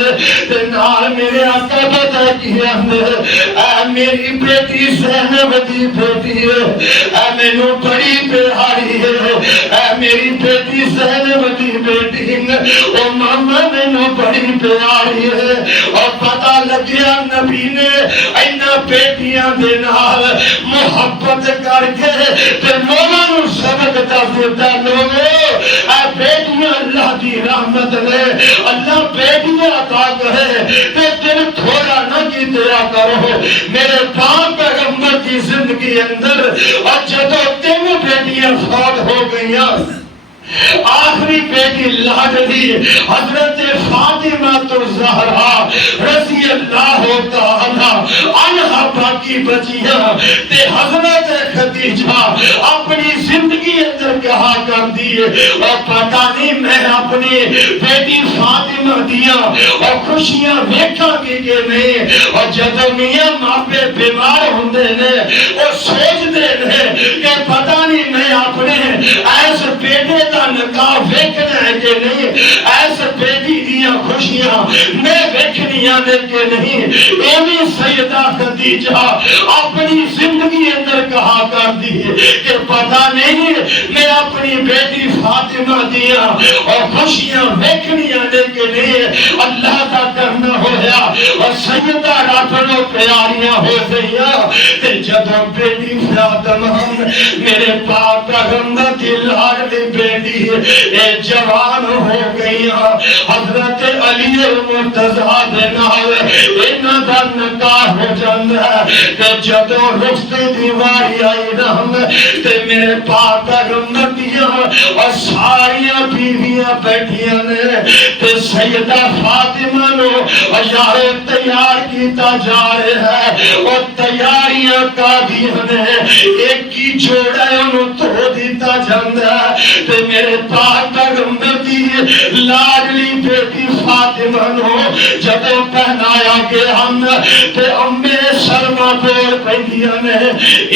تے نال میرے آقا پتہ کی آندے اے میری بیٹی زینب دی بیٹی ہے اے مینوں بڑی پیاری ہے اے میری بیٹی زینب دی بیٹی او ماما مینوں بڑی پیاری ہے اور پتہ لگیا نبی نے اینا بیٹیاں دے نال محبت کر کے تے مولا نو سبق دس دیتا لوگو اے بیٹیاں اللہ دی رحمت نے اللہ بیٹیاں عطا کرے تے دل تھوڑا نہ کیتیا کرو میرے پاک پیغمبر کی زندگی اندر اور جدو تین بیٹیاں فوت ہو گئیاں آخری بیٹی لاڈلی حضرت فاطمہ الزہرا رضی اللہ تعالی عنہا باقی بچیاں تے حضرت خدیجہ اپنی زندگی اندر کہا کر دی اور پتہ نہیں میں اپنی بیٹی فاطمہ دیا اور خوشیاں ویکھاں گی کہ نہیں اور جب میاں ماپے بیمار ہوندے نے اور سوچ دے نے کہ پتہ نہیں میں اپنے ایس بیٹے کا نکاح ویکھنا ہے کہ نہیں ایس بیٹی دیا خوشیاں میں ویکھنیاں نے کہ نہیں ایویں سیدہ خدیجہ اپنی زندگی اندر کہا کر دی کہ پتہ نہیں میں اپنی بیٹی فاطمہ دیا اور خوشیاں ویکھنیاں نے کہ نہیں اللہ کا کرنا ہویا اور سیدہ راتنوں پیاریاں ہو گئیاں تے جدو بیٹی فاطمہ میرے پاک پیغمبر کی لاڈلی بیٹی اے جوان ہو گئی حضرت علی المرتضیٰ دے نال انہاں دا نکاح ہو جاندا ہے تے جدوں رخصتی دی واری آئی رحم تے میرے پاک پیغمبر دیاں اور ساریاں بیویاں بیٹھیاں نے تے سیدہ فاطمہ نو یارو تیار کیتا جا رہا ہے اور تیاریاں کا دیاں نے ایک کی جوڑا ہے انہوں تو دیتا جاندا ہے تے میرے پاک پیغمبر دی لاڈلی بیٹی فاطمہ نو جب پہنایا گیا ہم تے امے سلمہ بول پہنیاں نے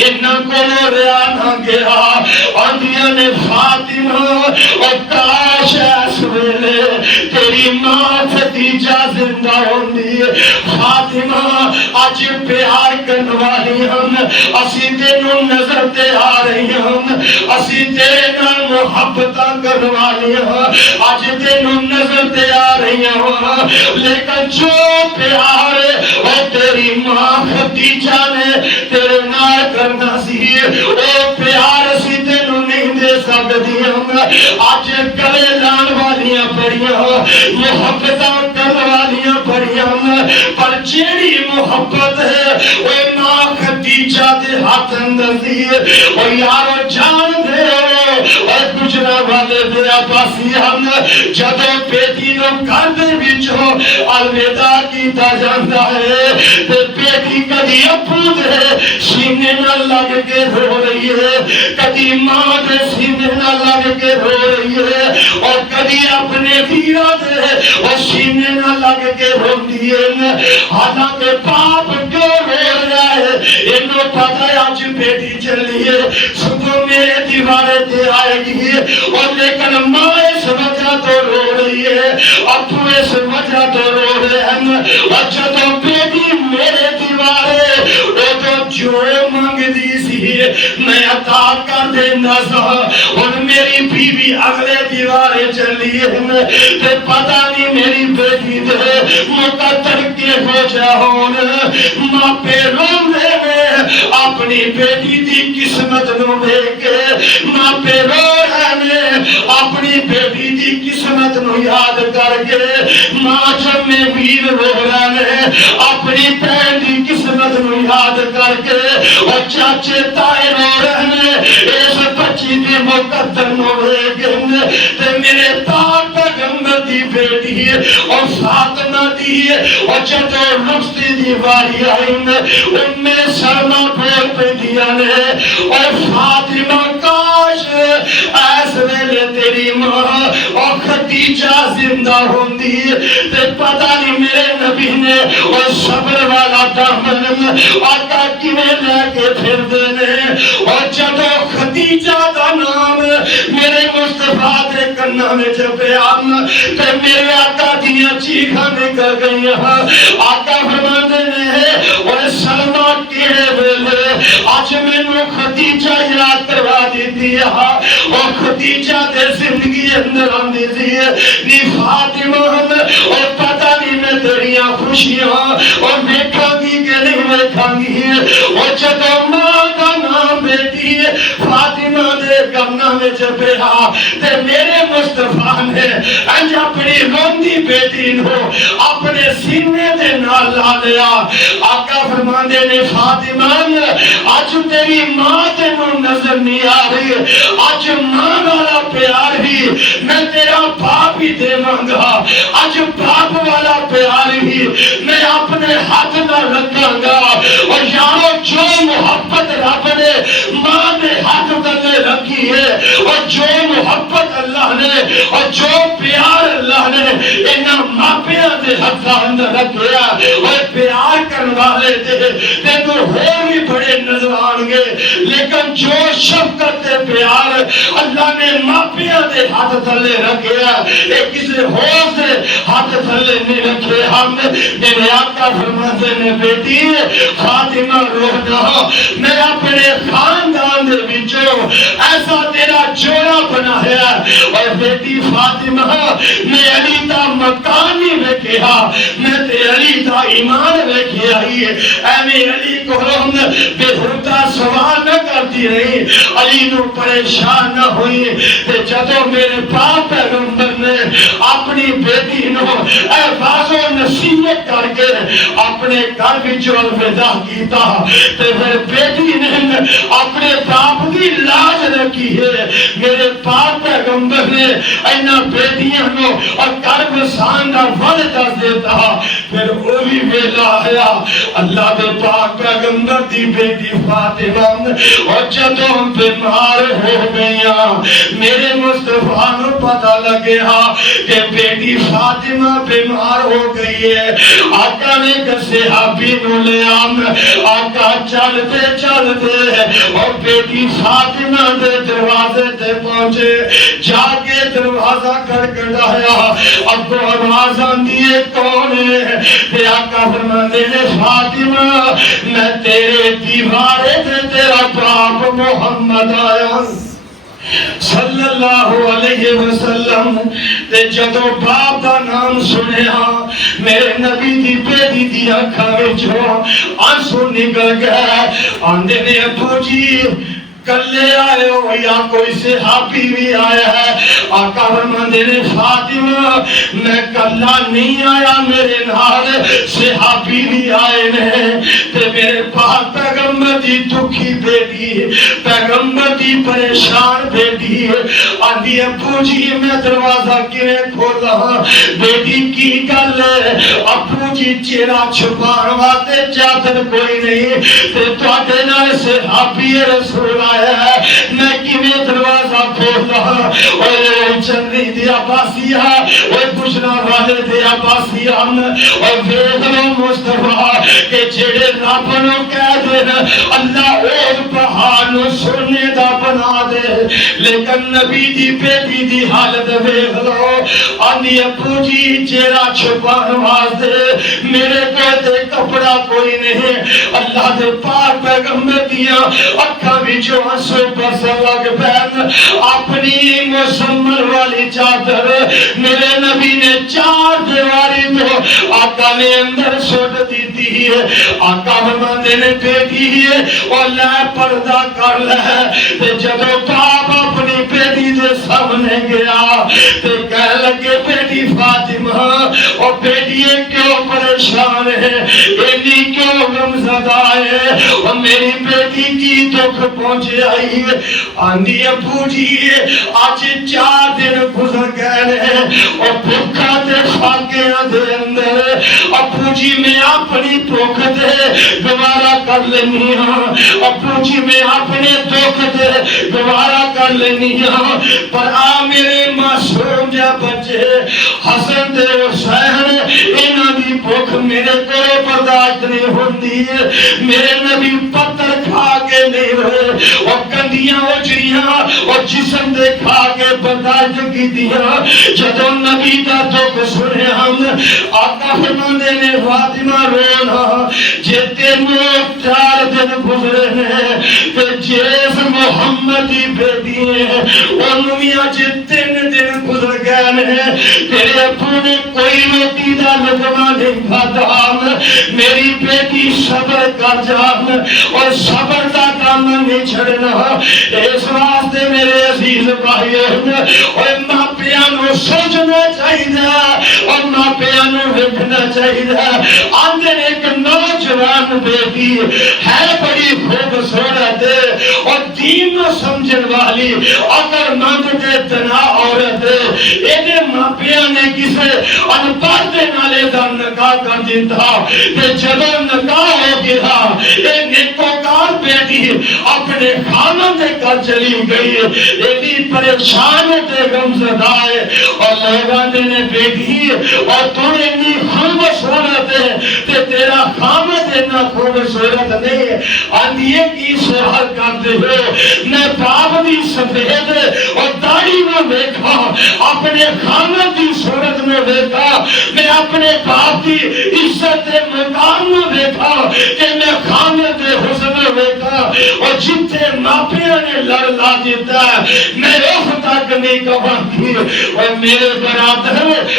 انہاں کو ریا نہ گیا آندیاں نے فاطمہ اور کاش اس ویلے تیری ماں خدیجہ زندہ ہوندی فاطمہ اج پیار کرن والی ہم اسی تینوں نظر تے آ رہی ہم اسی تیرے نال محبتاں کرن والی اج تینوں نظر تے آ رہی ہوں لیکن جو پیار اور تیری ماں خدیجہ نے تیرے نال کرنا سی او پیار اسی تینوں نہیں دے سکدی ہم اج گلے لان والیاں بڑیاں محبتاں کرن والیاں بڑیاں پر جیڑی محبت ہے او ماں خدیجہ دے ہاتھ اندر سی او یار جان دے اور گجرا والے دیا پاسی ہم جدو بیٹی نو گھر دے وچوں الوداع کیتا جاندا ہے تے بیٹی کدی ابو دے سینے نال لگ کے رو رہی ہے کدی ماں دے سینے نال لگ کے رو رہی ہے اور کبھی اپنے ویرا دے اور سینے نہ لگ کے روندی ہے حالانکہ باپ کیوں رو رہا ہے انہوں پتہ ہے آج بیٹی چلی ہے صبح میرے دیوارے تے آئے گی اور لیکن ماں اس وجہ تو رو رہی ہے ابو اس وجہ تو رو رہے ہیں اور جدوں بیٹی میرے دیوارے وہ تو جو مانگ دی سی میں عطا کر دینا سا اور میری بیوی اگلے دیوارے چلی ہے تے پتہ نہیں میری بیٹی دے مقدر کے ہو جاؤن ماں پہ روندے میں اپنی بیٹی دی قسمت نو دے کے ماں پہ رو رہے اپنی بیٹی دی قسمت نو یاد کر کے ماں جب میں ویر رو رہے اپنی بہن دی قسمت نو یاد کر کے اور چاچے تائے رو رہے اس بچی دی مقدر نو دے کے تے میرے پاک پیغمبر دی بیٹی اور فاطمہ دی اور جدو رخصتی دی واری آئی سلمہ بول پہ دیا نے اور فاطمہ کاش ایس ویلے تیری ماں اور خدیجہ زندہ ہوندی تے پتہ نہیں میرے نبی نے اور صبر والا دامن آقا کیویں لے کے پھر دینے اور جدو خدیجہ دا نام میرے مصطفیٰ دے کنا میں جپیا تے میرے آقا دیاں چیخاں نکل گئی آقا فرماندے نے اور سلمہ کیڑے ویلے آج میں خدیجہ یاد کروا دیتی ہے اور خدیجہ دے زندگی اندر آندی سی نی فاطمہ اور پتہ نہیں میں تیریاں خوشیاں اور دیکھاں گی کہ نہیں دیکھاں گی اور جدو ماں کا نام بیٹی فاطمہ دے گمنا میں جپیا تے میرے مصطفیٰ نے انج اپنی روندی بیٹی نو اپنے سینے دے نال لا لیا آقا فرماندے نے فاطمہ آج تیری ماں تینو نظر نہیں آ رہی آج ماں والا پیار ہی میں تیرا باپ ہی دے مانگا آج باپ والا پیار ہی میں اپنے ہاتھ نہ رکھاں گا اور یارو جو محبت رب نے ماں نے ہاتھ تلے رکھی ہے اور جو محبت اللہ نے اور جو پیار اللہ نے انہاں ماپیاں دے ہاتھ اندر رکھیا اور پیار کرنے والے دے تینو ہو بھی بڑے نظر آنگے لیکن جو شفقت پیار اللہ نے ماپیاں دے ہاتھ تھلے رکھیا ایک کسی ہو سے ہاتھ تھلے نہیں رکھے ہم میرے آقا فرماتے نے بیٹی فاطمہ رونا میں اپنے خاندان دے بچوں ایسا تیرا جوڑا بنایا اور بیٹی فاطمہ میں علی دا مکان نہیں رکھیا میں تے علی دا ایمان رکھیا ہی اے علی کو ہم بےہودہ سوال نہ کرتی رہی علی نو پریشان نہ ہوئی تے جدو میرے باپ پیغمبر نے اپنی بیٹی نو اے واضح نصیحت کر کے اپنے گھر وچ الوداع کیتا تے پھر بیٹی نے اپنے باپ دی لاج رکھی ہے میرے باپ پیغمبر نے اینا بیٹیاں نو اور گھر وسان دا ول دس دیتا پھر وہ بھی ویلا آیا اللہ دے پاک پیغمبر دی بیٹی فاطمہ اور جدوں بیمار ہو گئیاں میرے مصطفیٰ نو پتہ لگیا کہ بیٹی فاطمہ بیمار ہو گئی ہے آقا نے کسے صحابی نو لے آقا چلتے چلتے اور بیٹی فاطمہ دے دروازے تے پہنچے جا کے دروازہ کھڑکڑایا اب کو آواز آندی ہے کون ہے تے آقا فرماندے نے فاطمہ میں تیرے دیوارے تے تیرا باپ محمد آیا صلی اللہ علیہ وسلم تے جدو باپ دا نام سنیا میرے نبی دی بیٹی دی آنکھاں وچوں آنسو نکل گئے آندے نے ابو جی کلے آئے ہو یا کوئی صحابی بھی آیا ہے آقا فرماندے نے فاطمہ میں کلا نہیں آیا میرے نال صحابی بھی آئے نے تے میرے پاک پیغمبر دی دکھی بیٹی پیغمبر دی پریشان بیٹی آندی ابو جی میں دروازہ کیویں کھولا بیٹی کی گل ہے ابو جی چہرہ چھپان واسطے چادر کوئی نہیں تے تواڈے نال صحابی رسول آیا میں کیویں دروازہ کھولا اور چندی دیا پاسیا اور پوچھنا والے دیا پاسیا اور ویکھ لو مصطفیٰ کہ جڑے رب نوں کہہ دین اللہ اور پہاڑ نوں سونے دا بنا دے لیکن نبی دی بیٹی دی حالت ویکھ لو آندی ابو جی چہرہ چھپان واسطے میرے کوئی کپڑا کوئی نہیں اللہ دے پاک پیغمبر دیاں اکھاں وچوں آنسو برسن لگ پین اپنی مسمر والی چادر میرے نبی نے چار دیواری تو آقا نے اندر سوٹ دیتی ہے آقا فرماندے نے بیٹی ہے اور لے پردہ کر لے جدو باپ اپنی بیٹی دے سامنے گیا تے کہہ لگے بیٹی فاطمہ اور بیٹی کیوں پریشان ہے اتنی کیوں غمزدہ ہے اور میری بیٹی کی دکھ پہنچے آئی ہے آندھی ابو جی آج 4 دن گزر گئے ہیں اور بھوکا تے فاقیاں دے اندر ابو جی میں اپنی بھوک دے گوارا کر لینی ہاں ابو جی میں اپنے دکھ دے گوارا کر لینی ہاں پر آ میرے معصوم جا بچے حسن تے حسین انہاں دی بھوک میرے کو برداشت نہیں ہوندی میرے نبی پتھر کھا کے نہیں رہے اور گندیاں اجڑیاں اور جسم دے کھا کے برداشت کی دیا جدو نبی دا دکھ سنے ہم آقا فرماندے نے فاطمہ رونا جے تینوں 4 دن گزرے ہیں تے جیس محمد دی بیٹی ہے انہوں بھی آج 3 دن گزر گئے ہیں تیرے ابو نے کوئی روٹی دا لقمہ نہیں کھاتا میری بیٹی صبر کر جان اور صبر دا کام نہیں چھڑنا اس واسطے میرے عزیز بھائیوں اور ماپیاں نوں سوچنا چاہیے اور ماپیاں نوں ویکھنا چاہیے آندے ایک نوجوان بیٹی ہے بڑی خوبصورت اور دین نو سمجھن والی اگر مند تے تنا عورت ایدے ماپیاں نے کسے ان پڑھ دے نالے دا نکاح کر دیتا تے جدو نکاح ہو گیا اے نیکوکار بیٹی اپنے خانوں دے کر چلی گئی ایدی پریشان تے غمزدہ ہے اور لوگاں نے بیٹی اور تو اتنی خوبصورت ہے تے تیرا خامد اتنا خوبصورت نہیں آندھیے کی سوال کرتے ہو میں باپ دی سفید اور داڑھی میں دیکھا اپنے خامد دی صورت میں دیکھا میں اپنے باپ دی عزت مقام میں دیکھا کہ میں خامد حسن میں دیکھا اور جتنے ماپیاں نے لڑ لا دیتا ہے میں روح تک نہیں کہاں کی اور میرے برادر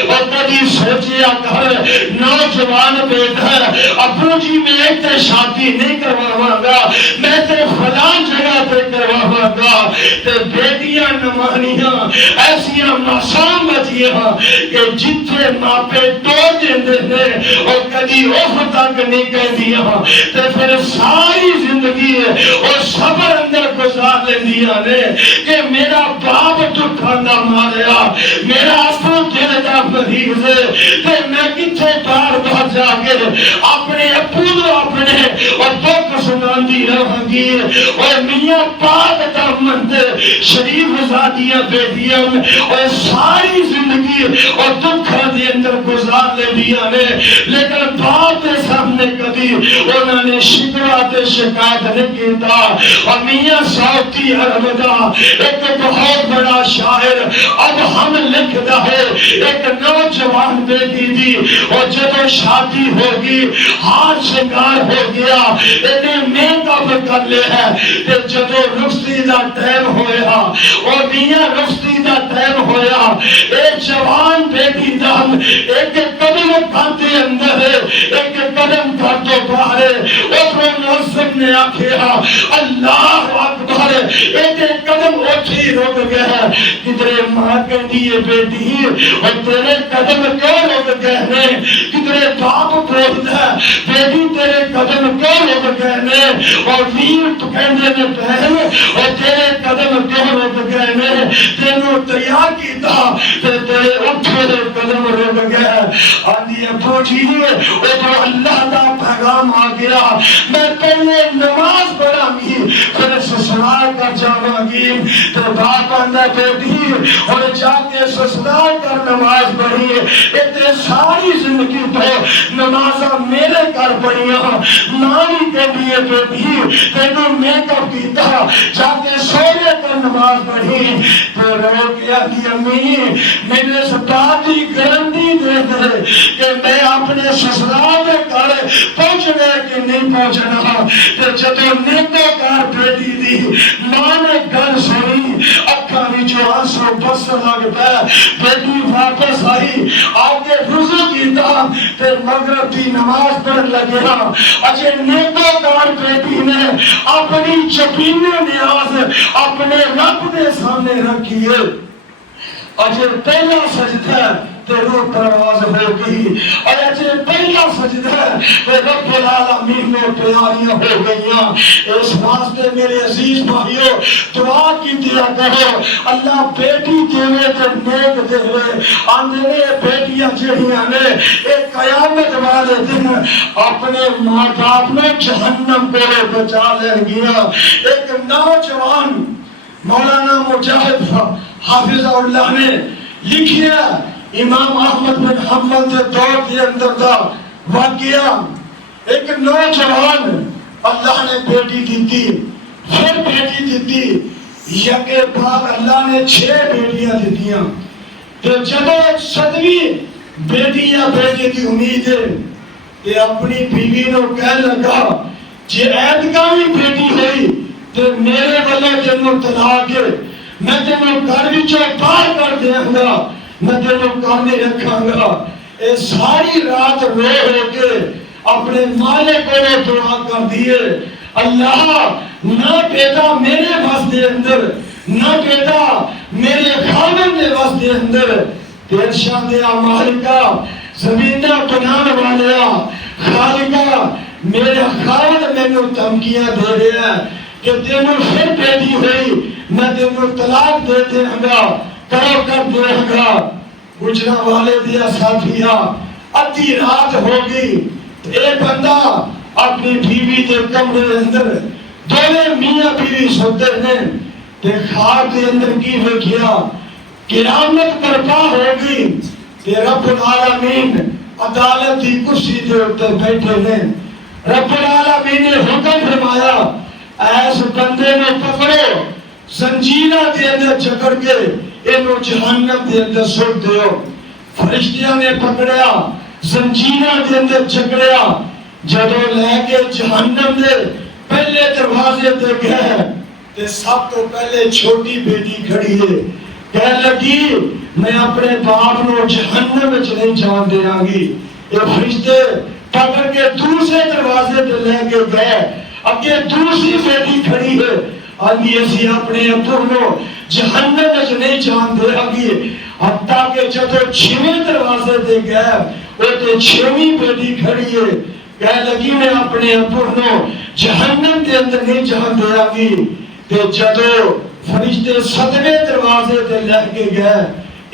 اور کبھی سوچیا کر نوجوان بیٹا ابو جی میں ایک تے شادی نہیں کرواواں گا میں تے فلان جگہ تے کرواواں گا تے بیٹیاں نمانیاں ایسیاں معصوم بچیاں کہ جتنے ماپے توڑ دیندے نے اور کبھی اوہ تک نہیں کہندیاں تے پھر ساری زندگی اور صبر اندر گزار لیندیاں نے کہ میرا باپ دکھاں دا ماریا میرا اپنا دل دا مریض تے میں کتھے بار بار جا کے اپنے ابو نو اپنے اور دکھ سناندی رہاں گی اور میاں پاک دا مند شریف زادیاں بیٹیاں اور ساری زندگی اور دکھاں دے اندر گزار لے دیا نے لیکن باپ دے سامنے کبھی انہوں نے شکوہ تے شکایت نہیں کیتا اور میاں سعودی عرب دا ایک بہت بڑا شاعر اب ہم لکھتا ہے ایک نوجوان بیٹی دی اور جب شادی ہوگی ہار شنگار ہو گیا انہیں میک اپ کر لے ہے کہ جب رخصتی دا ٹائم ہویا اور میاں رخصتی دا ٹائم ہویا ایک جوان بیٹی دا ایک قدم پھانتے اندر ایک قدم پھانتو باہر اور موسم نے آکھیا اللہ اکبر ایک قدم اٹھی روک گیا کدرے ماں کے دیئے بیٹی اور تیرے قدم کیوں روک گئے ہیں کدرے باپ بولتا ہے بیٹی تیرے قدم کیوں روک گئے ہیں اور ویر تو کہنے نے بہن اور تیرے قدم کیوں روک گئے ہیں تینوں تیار کی تھا تیرے اٹھے دے قدم روک گئے آدھی ابو جی وہ تو اللہ دا پیغام آ گیا میں پہلے نماز پڑھا بھی پھر سسرا سسرال کر جاواں گی تو باپ آندا بیٹی اور جا کے سسرال کر نماز پڑھی تے ساری زندگی تو نمازاں میرے گھر پڑھیاں ماں بھی کہندی ہے بیٹی تینوں میک اپ کیتا جا کے سوہرے کر نماز پڑھی تو رو کے آدھی امی میرے اس بات کی گارنٹی دے دے کہ میں اپنے سسرال کے گھر پہنچنا کہ نہیں پہنچنا تے جدوں نیکوکار بیٹی دی ماں نے گل سنی اکھاں وچوں آنسو برسن لگ پے بیٹی واپس آئی آگے وضو کیتا تے مغرب دی نماز پڑھن لگا اجے نیکوکار بیٹی نے اپنی چپینے نیاز اپنے رب دے سامنے رکھی ہے اجے پہلا سجدہ تے روح پرواز ہو گئی اور اجے پہلا سجدہ تے رب العالمین میں پیاریاں ہو گئیاں اس واسطے میرے عزیز بھائیو دعا کی دیا کرو اللہ بیٹی دیوے تے نیک دیوے آندے بیٹیاں جڑیاں نے ایک قیامت والے دن اپنے ماں باپ نے جہنم کو بچا لیں گیا ایک نوجوان مولانا مجاہد حافظ اللہ نے لکھیا امام احمد بن حنبل کے دور کے اندر دا واقعہ ایک نوجوان اللہ نے بیٹی دیتی پھر بیٹی دیتی یکے بعد اللہ نے 6 بیٹیاں دیتیاں تو جب 7ویں بیٹی یا بیٹے کی امید ہے کہ اپنی بیوی نے کہہ لگا جے ایدگاہی بیٹی ہوئی تو میرے والے جنوں طلاق ہے میں تینوں گھر وچوں باہر کر دیاں گا میں تینوں گھر نہیں رکھاں گا اے ساری رات رو ہو کے اپنے مالک کو دعا کر دیے اللہ نہ بیٹا میرے بس دے اندر نہ بیٹا میرے خاوند دے بس دے اندر ارشاد دیا مالکا زمینہ بنان والیا خالقہ میرے خاوند مینوں دھمکیاں دے رہا ہے کہ تینوں پھر بیٹی ہوئی میں تینوں طلاق دے دیں گا کرو کر دیں گا گجرا والے دیا ساتھیا ادھی رات ہوگی ایک بندہ اپنی بیوی کے کمرے اندر دونوں میاں بیوی سوتے ہیں تے خواب کے اندر کی ویکھیا قیامت برپا ہوگی تے رب العالمین عدالت کی کرسی دے اوپر بیٹھے ہیں رب العالمین نے حکم فرمایا ایس بندے نے پکڑو زنجیرہ دے اندر جکڑ کے انہوں جہنم دے اندر سٹ دیو فرشتیاں نے پکڑیا زنجیرہ دے اندر جکڑیا جدو لے کے جہنم دے پہلے دروازے دے گئے تے سب تو پہلے چھوٹی بیٹی کھڑی ہے کہہ لگی میں اپنے باپ نو جہنم وچ نہیں جان دیاں گی یہ فرشتے پکڑ کے دوسرے دروازے تے لے کے گئے اگے دوسری بیٹی کھڑی ہے آدھی ایسی اپنے ابو نو جہنم وچ نہیں جان دے گی حتیٰ کہ جب 6ویں دروازے دے گئے وہ تے 6ویں بیٹی کھڑی ہے کہہ لگی میں اپنے ابو نو جہنم دے اندر نہیں جان دے گی تے جدو فرشتے 7ویں دروازے تے لے کے گئے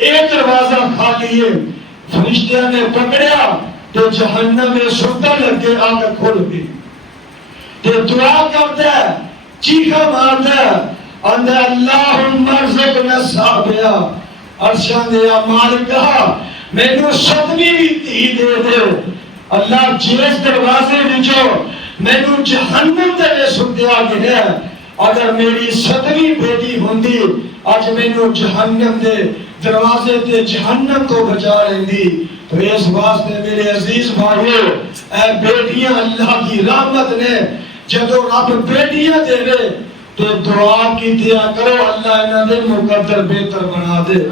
ایک دروازہ خالی ہے فرشتیاں نے پکڑیا تے جہنم میں سوتا لگے آ کر کھول گئی تے دعا کرتا ہے چیخا مارتا ہے اندر اللہم ارزقنا صحابیا ارشان دیا مالکہ میں نے 7ویں بھی تھی دے دے اللہ جیس دروازے وچوں میں نے جہنم تے سدیا گیا اگر میری 7ویں بیٹی ہوندی آج میں نے جہنم دے دروازے تے جہنم کو بچا لیندی تو اس واسطے میرے عزیز بھائیو اے بیٹیاں اللہ کی رحمت نے جدو رب بیٹیاں دے رہے تو دعا کی دیا کرو اللہ انہاں دے مقدر بہتر بنا دے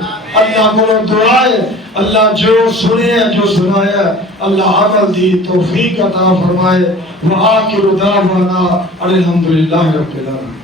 اللہ کو دعا ہے اللہ جو سنے ہے جو سنایا اللہ عمل دی توفیق عطا فرمائے وآخر دعوانا الحمدللہ رب العالمین